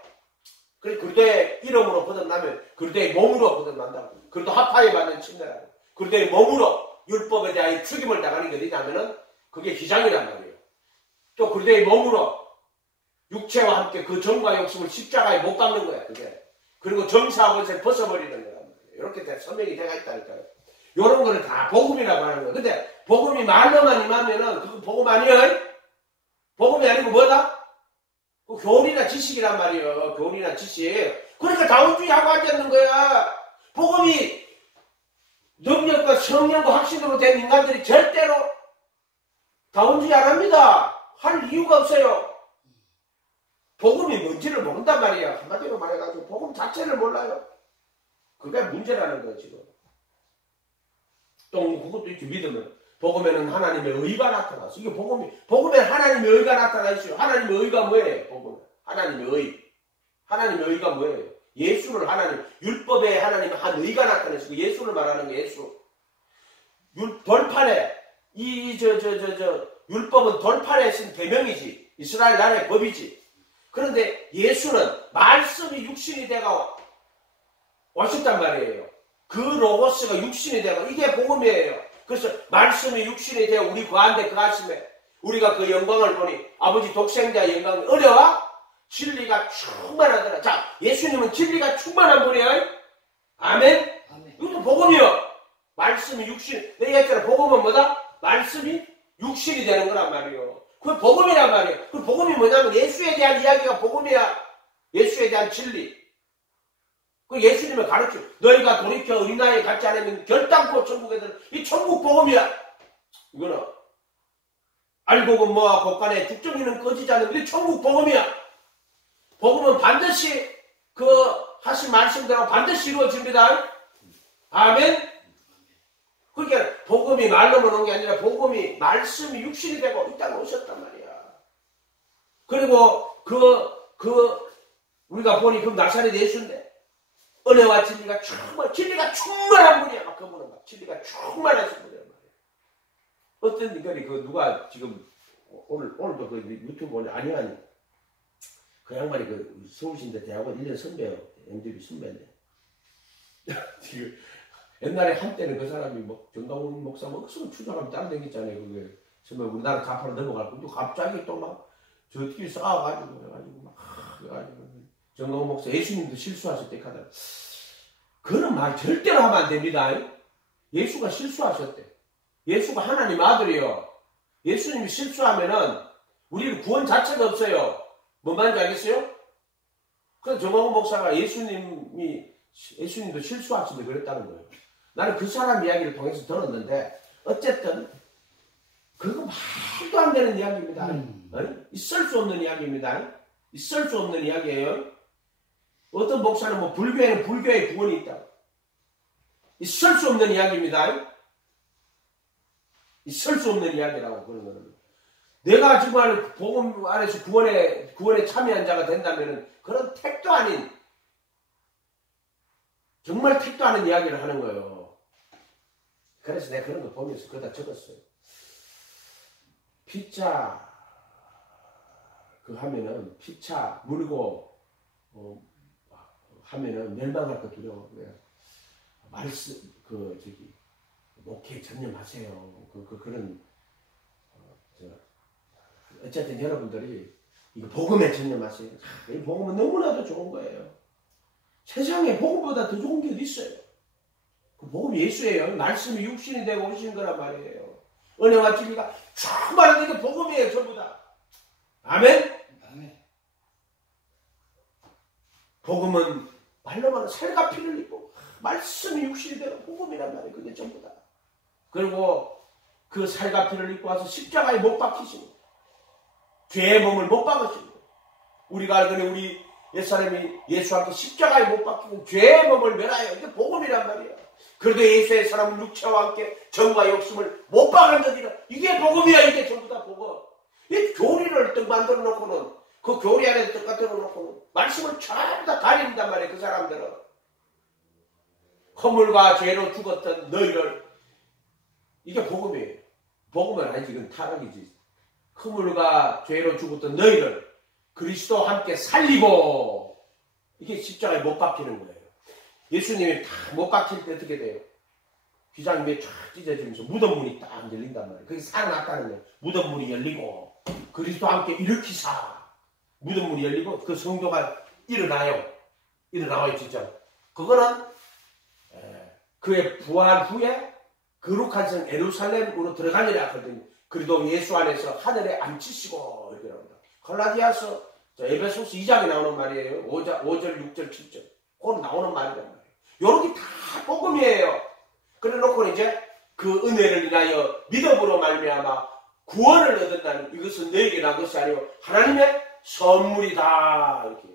그리고 그리스도의 이름으로 거듭나면 그리스도의 몸으로 거듭난다고. 그리스도 합하에 받는 침례라고. 그리스도의 몸으로 율법에 대하여 죽임을 당하는 게 어디냐면은 그게 기장이란 말이에요. 또 그리스도의 몸으로 육체와 함께 그 정과 욕심을 십자가에 못 박는 거야. 그게. 그리고 정사와 것을 벗어버리는 거란 말이에요. 이렇게 선명히 되어 있다니까요. 이런 거를 다 복음이라고 하는 거예요. 근데 복음이 말로만 임하면은 그거 복음 아니에요? 복음이 아니고 뭐다? 그 교리나 지식이란 말이에요. 교리나 지식. 그러니까 다운주의하고 앉았는 거야. 복음이 능력과 성령과 확신으로 된 인간들이 절대로 다운주의 안 합니다. 할 이유가 없어요. 복음이 뭔지를 모른단 말이야. 한마디로 말해가지고 복음 자체를 몰라요. 그게 문제라는 거예요, 지금. 또 그것도 있죠. 믿으면. 복음에는 하나님의 의가 나타났어. 이게 복음에 하나님의 의가 나타나 있어요. 하나님의 의가 뭐예요? 복음. 하나님의 의. 하나님의 의가 뭐예요? 예수를 하나님, 율법에 하나님의 한 의가 나타났어요. 예수를 말하는 게 예수. 돌판에, 율법은 돌판에 쓴 계명이지. 이스라엘 나라의 법이지. 그런데 예수는 말씀이 육신이 되고 오셨단 말이에요. 그 로고스가 육신이 되고 이게 복음이에요. 그래서 말씀이 육신이 되어 우리 가운데 거하심에 우리가 그 영광을 보니 아버지 독생자의 영광이 어려워 진리가 충만하더라. 자, 예수님은 진리가 충만한 분이에요. 아멘? 아멘. 이것도 복음이요. 말씀이 육신. 내가 했잖아. 복음은 뭐다? 말씀이 육신이 되는 거란 말이에요. 그게 복음이란 말이에요. 그 복음이 뭐냐면 예수에 대한 이야기가 복음이야. 예수에 대한 진리. 그 예수님을 가르쳐. 너희가 돌이켜 어린아이에 갖지 않으면 결단코 천국에 들어. 이 천국 복음이야. 이거는 알고는 뭐와 곳간에 죽정이는 꺼지지 않는 이 천국 복음이야. 복음은 반드시 그 하신 말씀대로 반드시 이루어집니다. 아멘. 그러니까 복음이 말로만 온 게 아니라 복음이 말씀이 육신이 되고 이 땅에 오셨단 말이야. 그리고 우리가 보니 그 나사렛 예수인데 은혜와 진리가 충만한 분이야. 막 그분은 막 진리가 충만하신 분이란 말이야. 어떤 인간이 누가 지금 오늘도 그 유튜브 보니 아니 그 양반이 그 서울신대 대학원 1년 선배예요. MDB 선배인데 지금 옛날에 한때는 그 사람이 뭐 정강훈 목사 뭐 무슨 추장하면 따라다녔잖아요. 그게 정말 우리나라 좌파로 넘어갈 건데 갑자기 또 막 저끼리 싸워가지고 그래가지고 막 그래가지고 정강훈 목사 예수님도 실수하실 때 가다 그런 말 절대로 하면 안 됩니다. 예수가 실수하셨대. 예수가 하나님 아들이요. 예수님이 실수하면은 우리는 구원 자체가 없어요. 뭔 말인지 알겠어요? 그래서 정강훈 목사가 예수님도 실수하시는데 그랬다는 거예요. 나는 그 사람 이야기를 통해서 들었는데 어쨌든 그거 말도 안 되는 이야기입니다. 있을 수 없는 이야기입니다. 있을 수 없는 이야기예요. 어떤 목사는 뭐 불교에는 불교의 구원이 있다. 있을 수 없는 이야기입니다. 있을 수 없는 이야기라고 그런 거는. 내가 정말 복음 안에서 구원에 참여한 자가 된다면은 그런 택도 아닌 정말 택도 않은 이야기를 하는 거예요. 그래서 내가 그런 거 보면서 그러다 적었어요. 피차 하면은 피차 물고 하면은 멸망할 거 두려워. 말씀 목회에 전념하세요. 그런 어쨌든 여러분들이 이거 복음에 전념하세요. 이 복음은 너무나도 좋은 거예요. 세상에 복음보다 더 좋은 게 어디 있어요? 그 복음이 예수예요. 말씀이 육신이 되고 오신 거란 말이에요. 은혜와 진리가 충만한 게 복음이에요. 전부 다. 아멘? 아멘. 복음은 말로만 살과 피를 입고 말씀이 육신이 되고 복음이란 말이에요. 그게 전부 다. 그리고 그 살과 피를 입고 와서 십자가에 못 박히시고 죄의 몸을 못 박으시고 우리가 알거니 우리 옛사람이 예수한테 십자가에 못 박히고 죄의 몸을 멸하여 이게 복음이란 말이에요. 그래도 예수의 사람은 육체와 함께 정과 욕심을 못 박았느니라. 이게 복음이야. 이게 전부 다 복음. 이 교리를 떡 만들어 놓고는 그 교리 안에 떡 만들어 놓고는 말씀을 전부 다 가린단 말이에요. 그 사람들은 허물과 죄로 죽었던 너희를 이게 복음이에요. 복음은 아니지. 이건 타락이지. 허물과 죄로 죽었던 너희를 그리스도와 함께 살리고, 이게 십자가에 못 박히는 거예요. 예수님이 다 못 박힐 때 어떻게 돼요? 휘장이 쫙 찢어지면서 무덤 문이 딱 열린단 말이에요. 그게 살아났다는 거예요. 무덤 문이 열리고 그리스도와 함께 일으키사 무덤 문이 열리고 그 성도가 일어나요. 일어나와요 진짜. 그거는 그의 부활 후에 거룩한 성 예루살렘으로 들어가니라 하거든요. 그래도 예수 안에서 하늘에 앉히시고 이렇게 나옵니다. 갈라디아서 에베소서 2장에 나오는 말이에요. 5절, 6절, 7절. 그거 나오는 말이란 말이에요. 요런 게 다 복음이에요. 그래 놓고 이제 그 은혜를 인하여 믿음으로 말미암아 구원을 얻었다는 이것은 너에게 난 것이 아니요 하나님의 선물이다. 이렇게.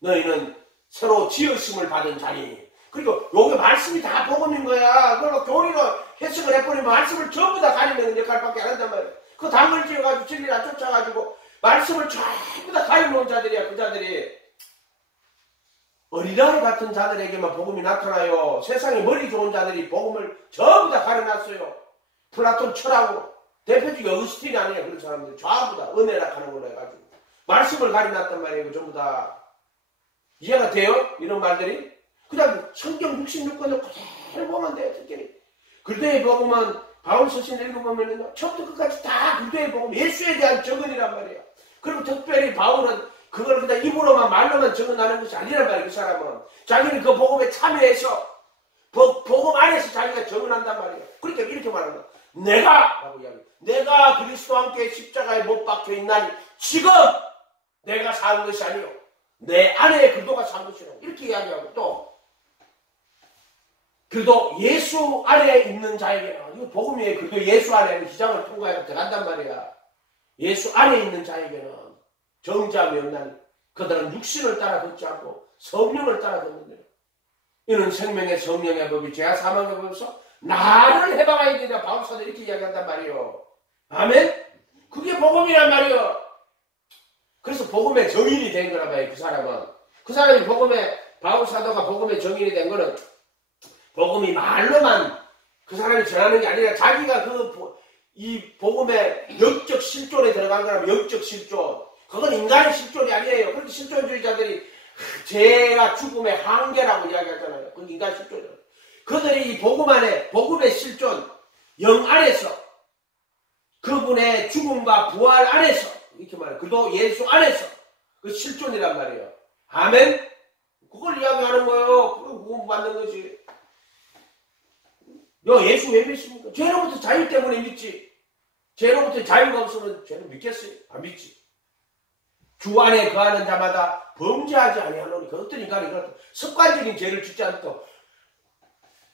너희는 새로 지으심을 받은 자니. 그리고 여기 말씀이 다 복음인 거야. 그리고 교리로 해석을 해버리면 말씀을 전부 다 가리는 역할밖에 안 한단 말이야. 그 당을 지어가지고 진리를 쫓아가지고 말씀을 전부 다 가려놓은 자들이야. 그 자들이. 어린아이 같은 자들에게만 복음이 나타나요. 세상에 머리 좋은 자들이 복음을 전부 다 가려놨어요. 플라톤 철학으로. 대표적인 어거스틴이 아니에요. 그런 사람들 전부 다 은혜라 하는 걸로 해가지고. 말씀을 가려놨단 말이에요. 전부 다. 이해가 돼요? 이런 말들이? 그냥 성경 66권을 그대로 보면 돼요. 특별히. 그리스도의 복음은 바울 서신 읽어보면요. 처음부터 끝까지 다 그리스도의 복음, 예수에 대한 증언이란 말이에요. 그리고 특별히 바울은 그걸 그냥 입으로만 말로만 증언하는 것이 아니란 말이에요. 그 사람은. 자기는 그 복음에 참여해서 복음 안에서 자기가 증언한단 말이에요. 그러니까 이렇게 말합니다. 내가 라고 이야기해요. 내가 그리스도와 함께 십자가에 못 박혀 있나니 지금 내가 사는 것이 아니요 내 안에 그리스도가 산 것이라고 이렇게 이야기하고 또 그래도 예수 안에 있는 자에게는 이거 복음이에요. 그래도 예수 안에는 기장을 통과해서 들어간단 말이야. 예수 안에 있는 자에게는 정죄함이 없나니 그들은 육신을 따라 걷지 않고 성령을 따라 걷는데 이는 생명의 성령의 법이 죄와 사망의 법에서 나를 해방하게 되냐 바울사도 이렇게 이야기한단 말이에요. 아멘? 그게 복음이란 말이에요. 그래서 복음의 정인이 된 거라 봐요. 그 사람은. 그 사람이 바울사도가 복음의 정인이 된 거는 복음이 말로만 그 사람이 전하는 게 아니라 자기가 이 복음의 영적 실존에 들어간 거라면 영적 실존. 그건 인간의 실존이 아니에요. 그렇게 실존주의자들이 죄와 죽음의 한계라고 이야기하잖아요. 그건 인간의 실존이에요. 그들이 이 복음 안에, 복음의 실존, 영 안에서, 그분의 죽음과 부활 안에서, 이렇게 말해요. 그도 예수 안에서, 그 실존이란 말이에요. 아멘? 그걸 이야기하는 거예요. 그거 구원 받는 거지. 예수 왜 믿습니까? 죄로부터 자유 때문에 믿지. 죄로부터 자유가 없으면 죄를 믿겠어요? 안 믿지. 주 안에 거하는 자마다 범죄하지 아니하노니 그 어떤 인간이 그렇다. 습관적인 죄를 짓지 않고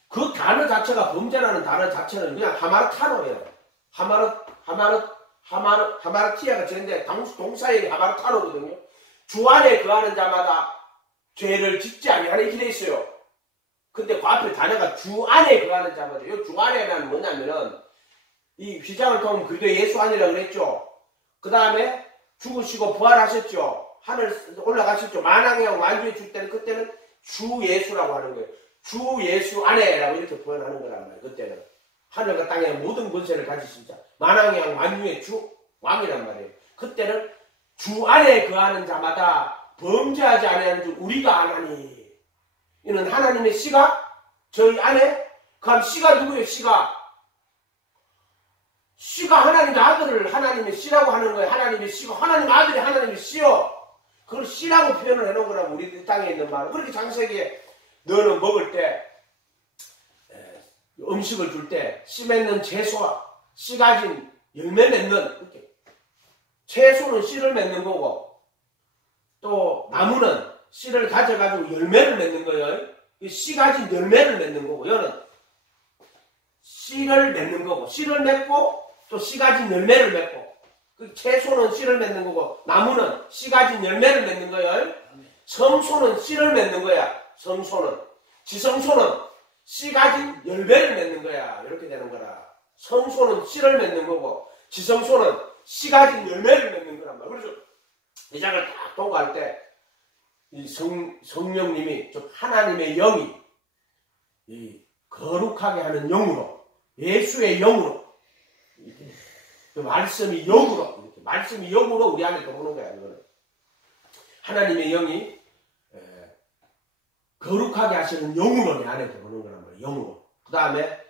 그 단어 자체가 범죄라는 단어 자체는 그냥 하마르타노예요. 하마르티아가 되는데 동사의 하마르타노거든요. 주 안에 거하는 자마다 죄를 짓지 아니하는 이렇게 돼 있어요. 근데 그 앞에 단어가 주 안에 거하는 자마다 이 주 안에는 뭐냐면은 이 휘장을 통하면 그리스도 예수 안이라고 그랬죠. 그 다음에 죽으시고 부활하셨죠. 하늘 올라가셨죠. 만왕의 만주에 줄 때는 그때는 주 예수라고 하는 거예요. 주 예수 안에라고 이렇게 표현하는 거란 말이에요. 그때는 하늘과 땅의 모든 권세를 가지신 자 만왕의 만주의 주 왕이란 말이에요. 그때는 주 안에 거하는 자마다 범죄하지 아니하는 줄 우리가 아나니 이는 하나님의 씨가 저희 안에 그럼 씨가 누구예요? 씨가 하나님의 아들을 하나님의 씨라고 하는 거예요. 하나님의 씨가 하나님의 아들이 하나님의 씨요. 그걸 씨라고 표현을 해놓은 거라고 우리 땅에 있는 말은. 그렇게 창세기에 너는 먹을 때 음식을 줄 때 씨 맺는 채소와 씨 가진 열매 맺는 이렇게 채소는 씨를 맺는 거고 또 나무는 씨를 가져가지고 열매를 맺는 거예요. 씨 가진 열매를 맺는 거고 얘는 씨를 맺는 거고 씨를 맺고 또 씨 가진 열매를 맺고 그 채소는 씨를 맺는 거고 나무는 씨 가진 열매를 맺는 거예요. 성소는 씨를 맺는 거야. 성소는 지성소는 씨 가진 열매를 맺는 거야. 이렇게 되는 거라. 성소는 씨를 맺는 거고 지성소는 씨 가진 열매를 맺는 거란 말이야. 그래서 이 장을 딱 통과할 때 이 성령님이 즉 하나님의 영이 이 거룩하게 하는 영으로 예수의 영으로 이렇게 그 말씀이 영으로 이렇게 말씀이 영으로 우리 안에 들어오는 거야. 이거는 하나님의 영이 거룩하게 하시는 영으로 내 안에 들어오는 거란 말이에요. 영으로. 그 다음에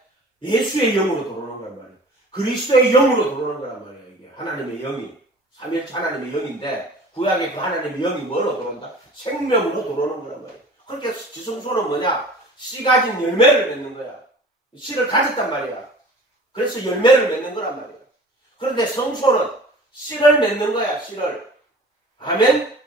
예수의 영으로 들어오는 거란 말이에요. 그리스도의 영으로 들어오는 거란 말이에요. 이게 하나님의 영이 삼위일체 하나님의 영인데 구약의 그 하나님의 영이 뭐로 들어온다? 생명으로 들어오는 거란 말이에요. 그렇게 지성소는 뭐냐? 씨 가진 열매를 맺는 거야. 씨를 가졌단 말이야. 그래서 열매를 맺는 거란 말이야. 그런데 성소는 씨를 맺는 거야. 씨를. 아멘?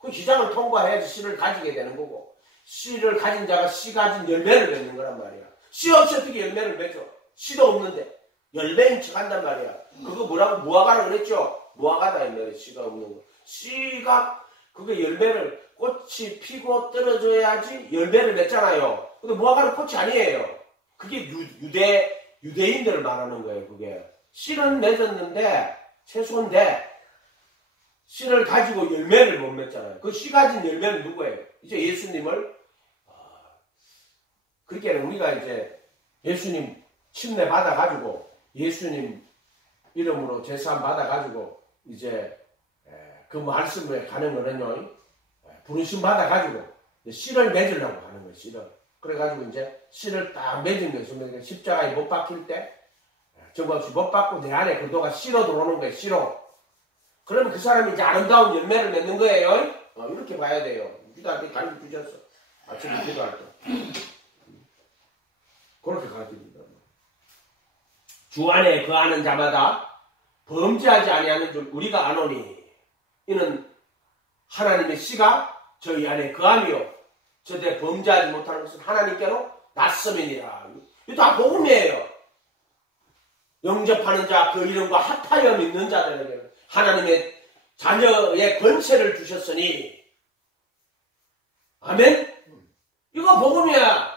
그 기장을 통과해야지 씨를 가지게 되는 거고 씨를 가진 자가 씨 가진 열매를 맺는 거란 말이야. 씨 없이 어떻게 열매를 맺어? 씨도 없는데 열매인 척 한단 말이야. 그거 뭐라고 무화과라 그랬죠? 무화과다 이 말이야. 씨가 없는 거. 씨가 그게 열매를 꽃이 피고 떨어져야지 열매를 맺잖아요. 근데 무화과는 꽃이 아니에요. 그게 유대인들을 말하는 거예요. 그게 씨는 맺었는데 채소인데 씨를 가지고 열매를 못 맺잖아요. 그 씨 가진 열매는 누구예요? 이제 예수님을 그렇게 우리가 이제 예수님 침례 받아가지고 예수님 이름으로 제사함 받아가지고 이제 그 말씀에 가는 거는요 부르심 받아가지고 씨를 맺으려고 하는 거예요. 씨를. 그래가지고 이제 씨를 딱 맺은 거예요. 십자가에 못 박힐 때 정없이 못 박고 내 안에 그도가 씨로 들어오는 거예요. 씨로. 그러면 그 사람이 이제 아름다운 열매를 맺는 거예요. 이렇게 봐야 돼요. 유다한테 가르쳐 주셨어. 아침에 기도할 때. 그렇게 가르쳐 준다. 주 안에 거하는 자마다 범죄하지 아니하는 줄 우리가 아노니 이는 하나님의 씨가 저희 안에 거하며 저때 범죄하지 못하는 것은 하나님께로 낯섦이니라. 이거 다 복음이에요. 영접하는 자 그 이름과 합하여 믿는 자들에게 하나님의 자녀의 권세를 주셨으니 아멘? 이거 복음이야.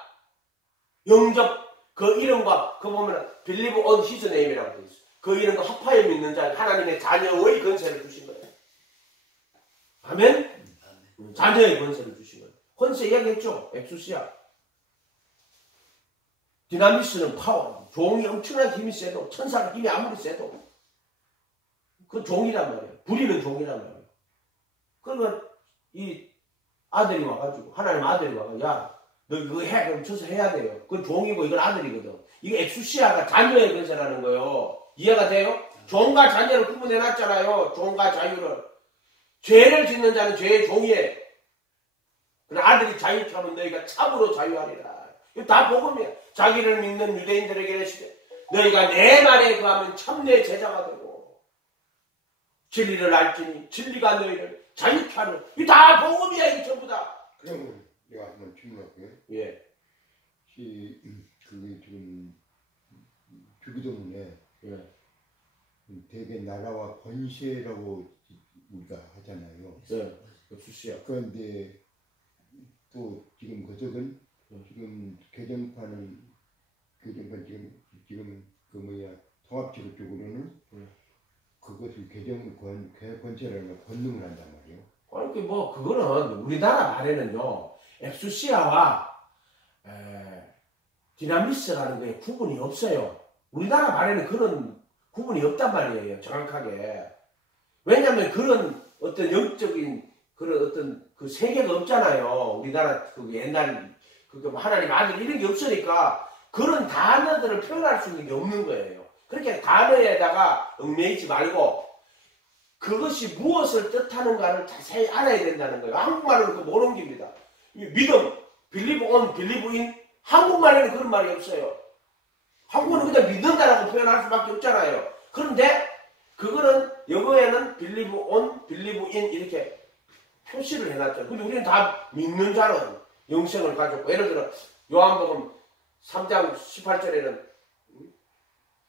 영접 그 이름과 그 보면 believe on his name이라고 되어 있어. 그 이름과 합하여 믿는 자 하나님의 자녀의 권세를 주신 거예요. 아멘? 자녀의 권세를 주신 거예요. 권세 이야기했죠. 엑소시아. 디나미스는 파워. 종이 엄청나게 힘이 세도 천사가 힘이 아무리 세도 그 종이란 말이에요. 부리는 종이란 말이에요. 그러면 이 아들이 와가지고 하나님 아들이 와가지고 야 너 이거 해. 그럼 쳐서 해야 돼요. 그건 종이고 이건 아들이거든. 이게 엑수시아가 자녀의 권세라는 거예요. 이해가 돼요? 종과 자녀를 구분해놨잖아요. 종과 자유를. 죄를 짓는 자는 죄의 종이에요. 그러나 아들이 자유케 하면 너희가 참으로 자유하리라. 이거 다 복음이야. 자기를 믿는 유대인들에게 이르시되 너희가 내 말에 거하면 참 내 제자가 되고 진리를 알지니 진리가 너희를 자유케 하는 이거 다 복음이야. 이거 전부 다. 그럼 내가 한번 질문할게요. 예. 그게 지금 주기도문에 예. 대개 나라와 권세라고 우리가 하잖아요. 예. 수시야. 그런데 또 지금 그쪽은 지금 개정판 지금 그 뭐야 통합지구 쪽으로는 그것을 권세라는 권능을 한단 말이에요. 그러니까 뭐 그거는 우리나라 말에는요 엑수시아와 디나미스라는 게 구분이 없어요. 우리나라 말에는 그런 구분이 없단 말이에요. 정확하게. 왜냐하면 그런 어떤 영적인 그런 어떤 그 세계가 없잖아요. 우리나라 그 옛날 그 하나님 아들 이런 게 없으니까 그런 단어들을 표현할 수 있는 게 없는 거예요. 그렇게 단어에다가 얽매이지 말고 그것이 무엇을 뜻하는가를 자세히 알아야 된다는 거예요. 한국말은 그거 못 옮깁니다. 믿음, believe on, believe in 한국말에는 그런 말이 없어요. 한국어는 그냥 믿는다라고 표현할 수밖에 없잖아요. 그런데 그거는 영어에는 believe on, believe in 이렇게 표시를 해놨잖아요. 근데 우리는 다 믿는 자는 영생을 가졌고 예를 들어 요한복음 3장 18절에는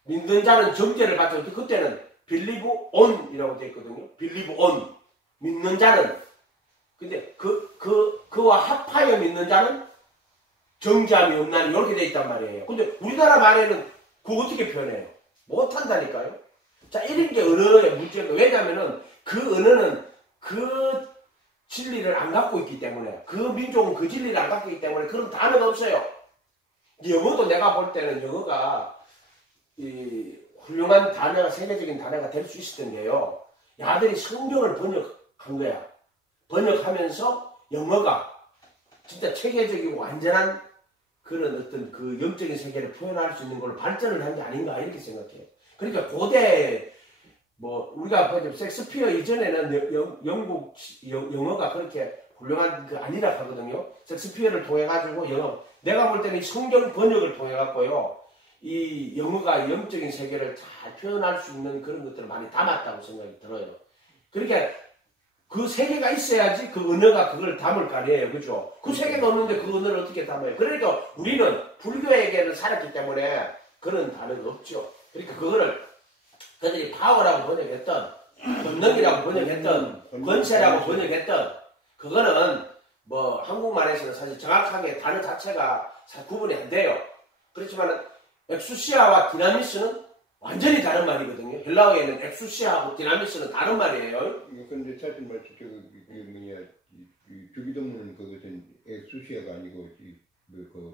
믿는 자는 정죄를 받죠. 그때는 believe on이라고 되어 있거든요. believe on 믿는 자는 근데 그와 합하여 믿는 자는 정죄함이 없나니 이렇게 되어 있단 말이에요. 근데 우리나라 말에는 그거 어떻게 표현해요? 못한다니까요. 자, 이런 게 언어의 문제가 왜냐면은 그 언어는 그 진리를 안 갖고 있기 때문에 그 민족은 그 진리를 안 갖고 있기 때문에 그런 단어가 없어요. 영어도 내가 볼 때는 영어가 이 훌륭한 단어가 세계적인 단어가 될 수 있었던 게요. 야들이 성경을 번역한 거야. 번역하면서 영어가 진짜 체계적이고 완전한 그런 어떤 그 영적인 세계를 표현할 수 있는 걸로 발전을 한 게 아닌가 이렇게 생각해요. 그러니까 고대 뭐 우리가 섹스피어 이전에는 영국 영어가 그렇게 훌륭한 그 아니라 하거든요. 섹스피어를 통해 가지고 영어 내가 볼 때는 성경 번역을 통해 갖고요. 이 영어가 영적인 세계를 잘 표현할 수 있는 그런 것들을 많이 담았다고 생각이 들어요. 그러니까 그 세계가 있어야지 그 언어가 그걸 담을 거 아니에요. 그죠? 그 세계가 없는데 그 언어를 어떻게 담아요? 그러니까 우리는 불교에게는 살았기 때문에 그런 단어가 없죠. 그러니까 그거를 그들이 파워라고 번역했던 권능이라고 번역했던 권세라고 번역했던 그거는 뭐 한국말에서는 사실 정확하게 단어 자체가 구분이 안 돼요. 그렇지만 엑수시아와 디나미스는 완전히 다른 말이거든요. 헬라어에는 엑수시아하고 디나미스는 다른 말이에요. 근데 사실 말씀 주기도문은 그것은 엑수시아가 아니고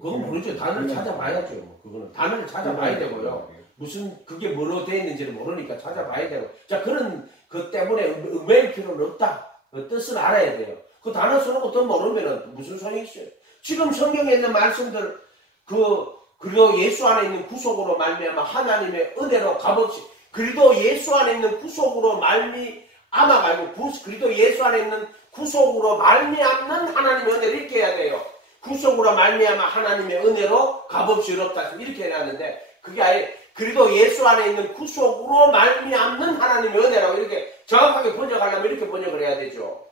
그건 모르죠. 단어를 찾아봐야죠. 그거는 단어를 찾아봐야 되고요. 무슨 그게 뭐로 되어 있는지를 모르니까 찾아봐야 되고. 자 그런 것 때문에 음해일 필요는 없다. 그 뜻을 알아야 돼요. 그 단어 쓰는 것도 모르면 무슨 소용이 있어요. 지금 성경에 있는 말씀들 그리고 예수 안에 있는 구속으로 말미암아 하나님의 은혜로 값없이 그리고 예수 안에 있는 구속으로 말미암아가 아니고 그리고 예수 안에 있는 구속으로 말미암는 하나님의 은혜를 이렇게 해야 돼요. 구속으로 말미암아 하나님의 은혜로 값없이 의롭다 이렇게 해놨는데 그게 아예 그리고 예수 안에 있는 구속으로 말미암는 하나님의 은혜라고 이렇게 정확하게 번역하려면 이렇게 번역을 해야 되죠.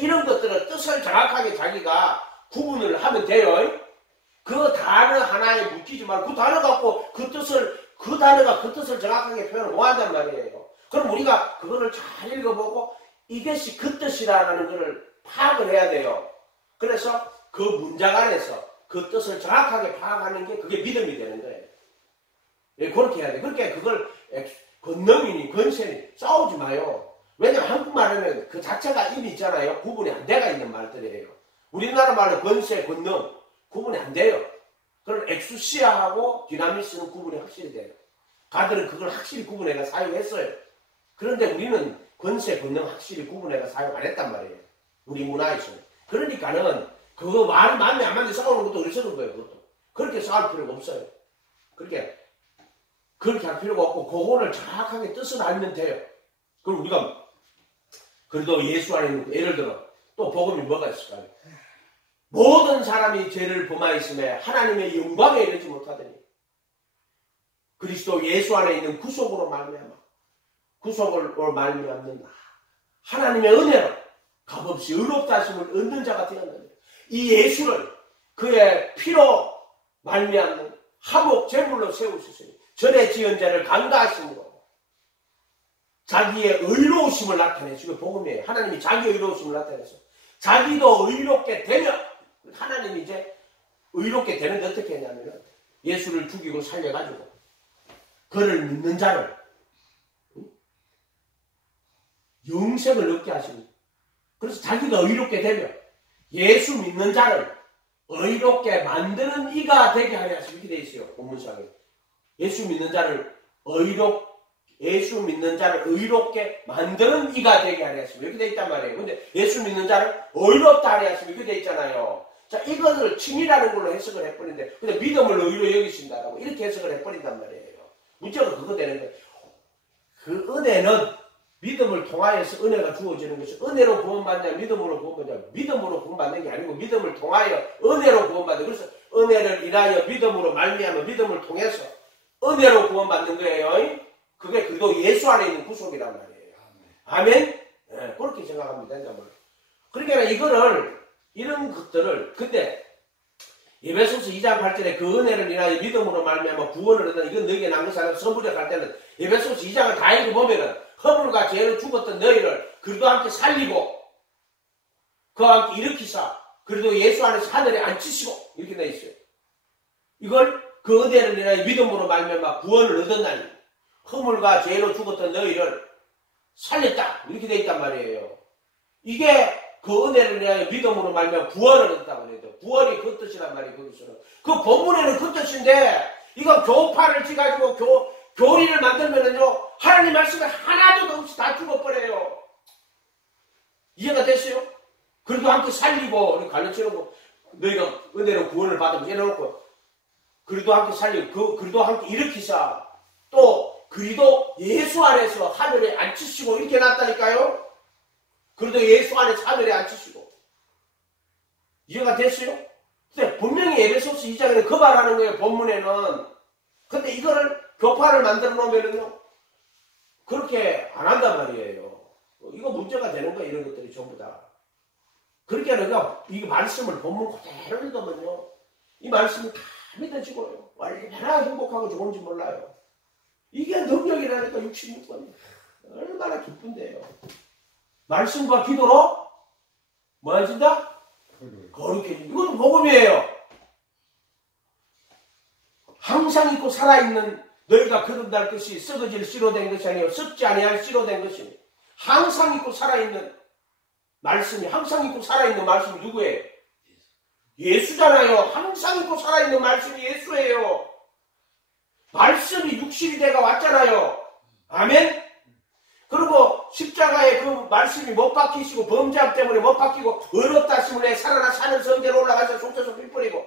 이런 것들은 뜻을 정확하게 자기가 구분을 하면 돼요. 그 단어 하나에 묶이지 말고 그 단어 갖고 그 단어가 그 뜻을 정확하게 표현을 못 한단 말이에요. 그럼 우리가 그거를 잘 읽어보고 이것이 그 뜻이라는 것을 파악을 해야 돼요. 그래서 그 문장 안에서 그 뜻을 정확하게 파악하는 게 그게 믿음이 되는 거예요. 예, 그렇게 해야 돼. 그렇게 그걸 권능이니 권세니 싸우지 마요. 왜냐면 한국말에는 그 자체가 이미 있잖아요. 구분이 안 돼가 있는 말들이에요. 우리나라 말로 권세, 권능 구분이 안 돼요. 그럼 엑수시아하고 디나미스는 구분이 확실히 돼요. 가들은 그걸 확실히 구분해가 사용했어요. 그런데 우리는 권세, 권능 확실히 구분해가 사용 안 했단 말이에요. 우리 문화에서는. 그러니까는 그거 말이 마음에 안 맞는 싸우는 것도 어리석은 거예요. 그것도. 그렇게 싸울 필요가 없어요. 그렇게 할 필요가 없고 그거를 정확하게 뜻을 알면 돼요. 그럼 우리가 그래도 예수 안에 있는 예를 들어 또 복음이 뭐가 있을까요? 모든 사람이 죄를 범하였음에 하나님의 영광에 이르지 못하더니 그리스도 예수 안에 있는 구속으로 말미암아 구속으로 말미암는 하나님의 은혜로 값없이 의롭다 하심을 얻는 자가 되었느니라. 이 예수를 그의 피로 말미암는 화목 제물로 세우셨으니 전에 지은 죄를 간과하심으로 자기의 의로우심을 나타내시고 복음이에요. 하나님이 자기의 의로우심을 나타내서 자기도 의롭게 되면 하나님이 이제 의롭게 되는데 어떻게 했냐면 예수를 죽이고 살려가지고 그를 믿는 자를 영생을 얻게 하십니다. 그래서 자기가 의롭게 되면 예수 믿는 자를 의롭게 만드는 이가 되게 하려 하시고 이렇게 되어 있어요. 본문상에. 예수 믿는 자를 의롭게 만드는 이가 되게 하려 하시고 이렇게 되어 있단 말이에요. 근데 예수 믿는 자를 의롭다 하려 하시고 이렇게 되어 있잖아요. 자, 이것을 칭이라는 걸로 해석을 해버리는데 근데 믿음을 의로 여기신다라고 이렇게 해석을 해버린단 말이에요. 문제가 그거 되는 거예요. 그 은혜는 믿음을 통하여서 은혜가 주어지는 것이 은혜로 구원받냐 믿음으로 구원받냐 믿음으로 구원받는 게 아니고 믿음을 통하여 은혜로 구원받는 그래서 은혜를 인하여 믿음으로 말미암아 믿음을 통해서 은혜로 구원받는 거예요. 그게 그리고 예수 안에 있는 구속이란 말이에요. 아멘? 네, 그렇게 생각합니다. 그러니까 이런 것들을 근데 에베소서 2장 8절에 그 은혜를 인하여 믿음으로 말미암아 구원을 얻는 이건 너희에게 난 것이 아니라 선부적할 때는 에베소서 2장을 다 읽어보면은 허물과 죄로 죽었던 너희를 그리스도와 함께 살리고 그와 함께 일으키사 그리고 예수 안에서 하늘에 앉히시고 이렇게 되어 있어요. 이걸 그 은혜를 인하여 믿음으로 말미암아 구원을 얻었나니 허물과 죄로 죽었던 너희를 살렸다 이렇게 되어 있단 말이에요. 이게 그 은혜를 인하여 믿음으로 말미암아 구원을 얻었다고 해요. 구원이 그 뜻이란 말이에요. 거기서는 그 본문에는 그 뜻인데 이거 교파를 찌가지고 교리를 만들면은요, 하나님 말씀이 하나도 없이 다 죽어버려요. 이해가 됐어요? 그래도 함께 살리고, 가르쳐놓고, 너희가 은혜로 구원을 받으면 해놓고, 그리도 함께 살리고, 그리도 함께 일으키사, 또, 그리도 예수 안에서 하늘에 앉히시고, 이렇게 놨다니까요? 그래도 예수 안에서 하늘에 앉히시고. 이해가 됐어요? 근데 분명히 에베소서 2장에는 그 말하는 거예요, 본문에는. 근데 이거를, 교파를 만들어 놓으면은요, 그렇게 안 한단 말이에요. 이거 문제가 되는 거예요, 이런 것들이 전부 다. 그렇게 하니까, 이 말씀을 본문 그대로 읽으면요, 이 말씀이 다 믿어지고요. 얼마나 행복하고 좋은지 몰라요. 이게 능력이라니까 66번. 얼마나 기쁜데요. 말씀과 기도로 뭐 해진다? 거룩해진다. 이것도 복음이에요. 항상 있고 살아있는 너희가 거듭날 것이 썩어질 씨로 된 것이 아니요 썩지 아니할 씨로 된 것이니 항상 있고 살아있는 말씀이 항상 있고 살아있는 말씀이 누구예요? 예수잖아요. 항상 있고 살아있는 말씀이 예수예요. 말씀이 육신이 돼가 왔잖아요. 아멘? 그리고 십자가에 그 말씀이 못 박히시고 범죄함 때문에 못 박히고 어렵다 하심을 살아나 사는 성제로 올라가서 속죄소 빌뿌리고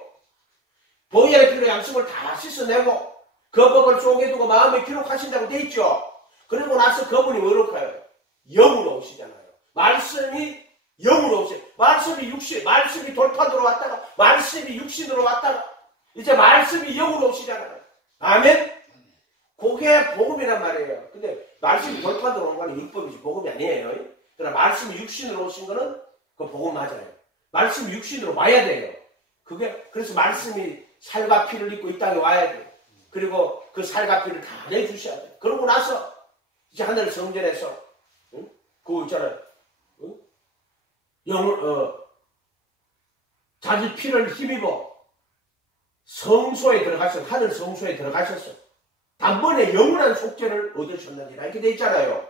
보혈의 피로 양심을 다 씻어내고 그 법을 속에 두고 마음에 기록하신다고 돼 있죠. 그리고 나서 그분이 뭐로 가요? 영으로 오시잖아요. 말씀이 영으로 오세요. 말씀이 육신, 말씀이 돌판으로 왔다가 말씀이 육신으로 왔다가 이제 말씀이 영으로 오시잖아요. 아멘? 그게 복음이란 말이에요. 근데 말씀이 돌판으로 온 거는 율법이지 복음이 아니에요. 그러나 말씀이 육신으로 오신 거는 그 복음 맞아요. 말씀이 육신으로 와야 돼요. 그게 그래서 말씀이 살과 피를 입고 이 땅에 와야 돼요. 그리고 그 살과 피를 다 내주셔야 돼요. 그러고 나서 이제 하늘 성전에서 그거 있잖아요. 자기 피를 힘입어 성소에 들어가셔서 하늘 성소에 들어가셔서 단번에 영원한 속죄를 얻으셨느니라 이렇게 돼 있잖아요.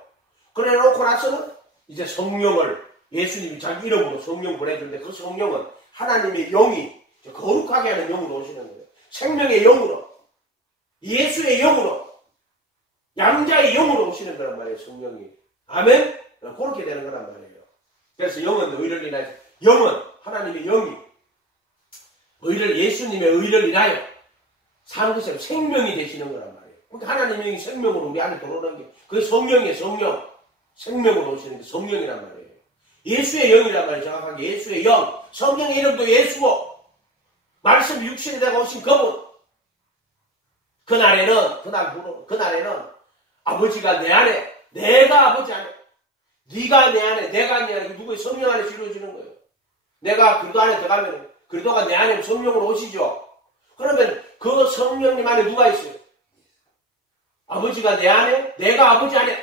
그래 놓고 나서는 이제 성령을 예수님이 자기 이름으로 성령 보내주는데 그 성령은 하나님의 영이 거룩하게 하는 영으로 오시는 거예요. 생명의 영으로 예수의 영으로 양자의 영으로 오시는 거란 말이에요. 성령이. 아멘? 그렇게 되는 거란 말이에요. 그래서 영은 의를 인하여 영은 하나님의 영이 의를 예수님의 의를 인하여 사는 것처럼 생명이 되시는 거란 말이에요. 그러니까 하나님의 영이 생명으로 우리 안에 들어오는 게 그게 성령이에요. 성령. 생명으로 오시는 게 성령이란 말이에요. 예수의 영이란 말이에요. 정확하게 예수의 영. 성령의 이름도 예수고 말씀 육신이 되고 오신 그분. 그날에는 아버지가 내 안에 내가 아버지 안에 네가 내 안에 내가 내 안에 누구의 성령 안에 이루어지는 거예요. 내가 그리도 안에 들어가면 그리도가 내 안에 성령으로 오시죠. 그러면 그 성령님 안에 누가 있어요? 아버지가 내 안에 내가 아버지 안에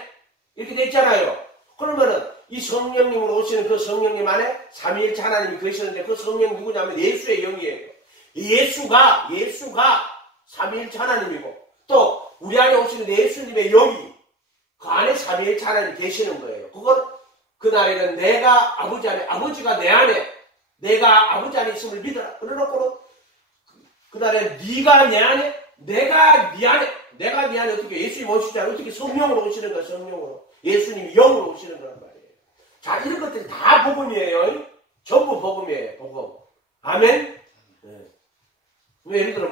이렇게 돼 있잖아요. 그러면은 이 성령님으로 오시는 그 성령님 안에 삼위일체 하나님이 계시는데 그 성령 누구냐면 예수의 영이에요. 예수가 삼위일체 하나님이고 또 우리 안에 오시는 예수님의 영이 그 안에 삼위일체 하나님이 계시는 거예요. 그건 그날에는 내가 아버지 안에 아버지가 내 안에 내가 아버지 안에 있음을 믿어라. 그래놓고는 그날에 네가 내 안에 내가 네 안에 어떻게 예수님 오시잖아요. 어떻게 성령으로 오시는 거야. 성령으로 예수님이 영으로 오시는 거란 말이에요. 자 이런 것들이 다 복음이에요. 전부 복음이에요. 복음. 아멘. 네. 예를 들어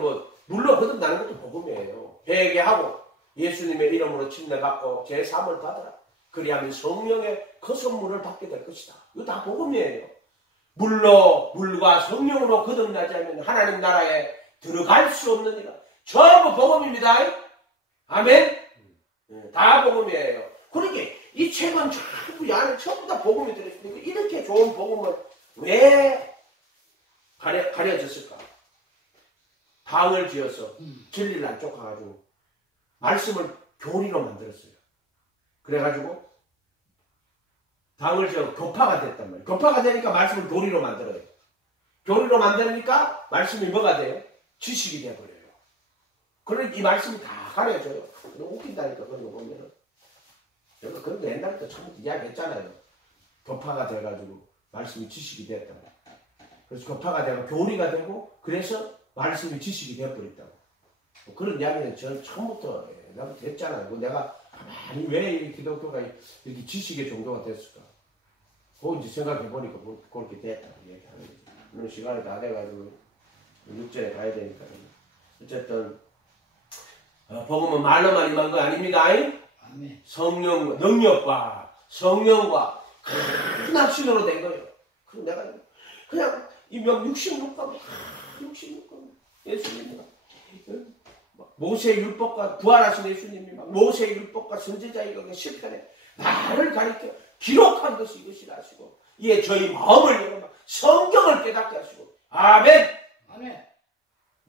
물론 거듭나는 것도 복음이에요. 회개하고 예수님의 이름으로 침례받고 제3을 받아라. 그리하면 성령의 그 선물을 받게 될 것이다. 이거 다 복음이에요. 물과 성령으로 거듭나지 않으면 하나님 나라에 들어갈 수 없느니라. 전부 복음입니다. 아멘. 다 복음이에요. 그러니까 이 책은 전부 이 안에 전부 다 복음이 들어있으니까 이렇게 좋은 복음을 왜 가려졌을까? 방을 지어서 진리를 안 쫓아가지고 말씀을 교리로 만들었어요. 그래가지고 방을 지어 교파가 됐단 말이에요. 교파가 되니까 말씀을 교리로 만들어요. 교리로 만드니까 말씀이 뭐가 돼요? 지식이 돼버려요. 그러니까 이 말씀이 다 가려져요. 너무 웃긴다니까 그런 거 보면은. 여러분 그런 거 옛날부터 처음부터 이야기했잖아요. 교파가 돼가지고 말씀이 지식이 됐다. 그래서 교파가 되고 교리가 되고 그래서 말씀이 지식이 되어버렸다고. 그런 이야기는 전 처음부터 내가 됐잖아. 이거 내가 가만히 왜 이 기독교가 이렇게 지식의 정도가 됐을까? 그거 이제 생각해보니까 그렇게 됐다고 얘기하는 거지. 물론 시간이 다 돼가지고 6절에 가야 되니까. 어쨌든 복음은 말로만 임한 거 아닙니다. 아멘. 성령 능력과 성령과 큰 확신으로 된 거예요. 그럼 내가 그냥 이명 66권 예수님이 모세의 율법과 부활하신 예수님이 모세의 율법과 선지자의 실편에 나를 가리켜 기록한 것이 이것이라 하시고 이에 저희 마음을 열어 성경을 깨닫게 하시고 아멘. 아멘.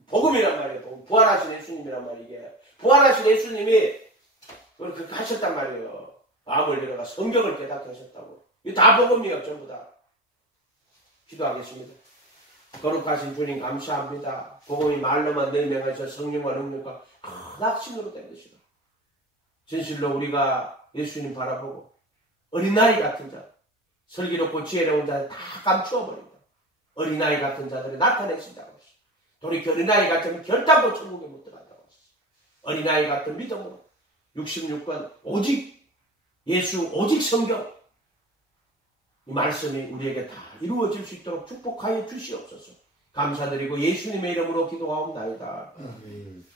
복음이란 말이에요. 복음. 부활하신 예수님이란 말이에요. 부활하신 예수님이 그렇게 하셨단 말이에요. 마음을 열어가 성경을 깨닫게 하셨다고. 이거 다 복음이에요. 전부 다. 기도하겠습니다. 거룩하신 주님 감사합니다. 복음이 말로만 늘 명하셔 성령과 능력과 큰 확신으로 된 것이다. 진실로 우리가 예수님 바라보고 어린아이 같은 자, 슬기롭고 지혜로운 자들 다 감추어버린다. 어린아이 같은 자들이 나타내신다고 했어. 돌이켜 어린아이 같으면 결단코 천국에 못 들어간다고 했어. 어린아이 같은 믿음으로 66권 오직 예수 오직 성경 이 말씀이 우리에게 다 이루어질 수 있도록 축복하여 주시옵소서. 감사드리고 예수님의 이름으로 기도하옵나이다. 아멘.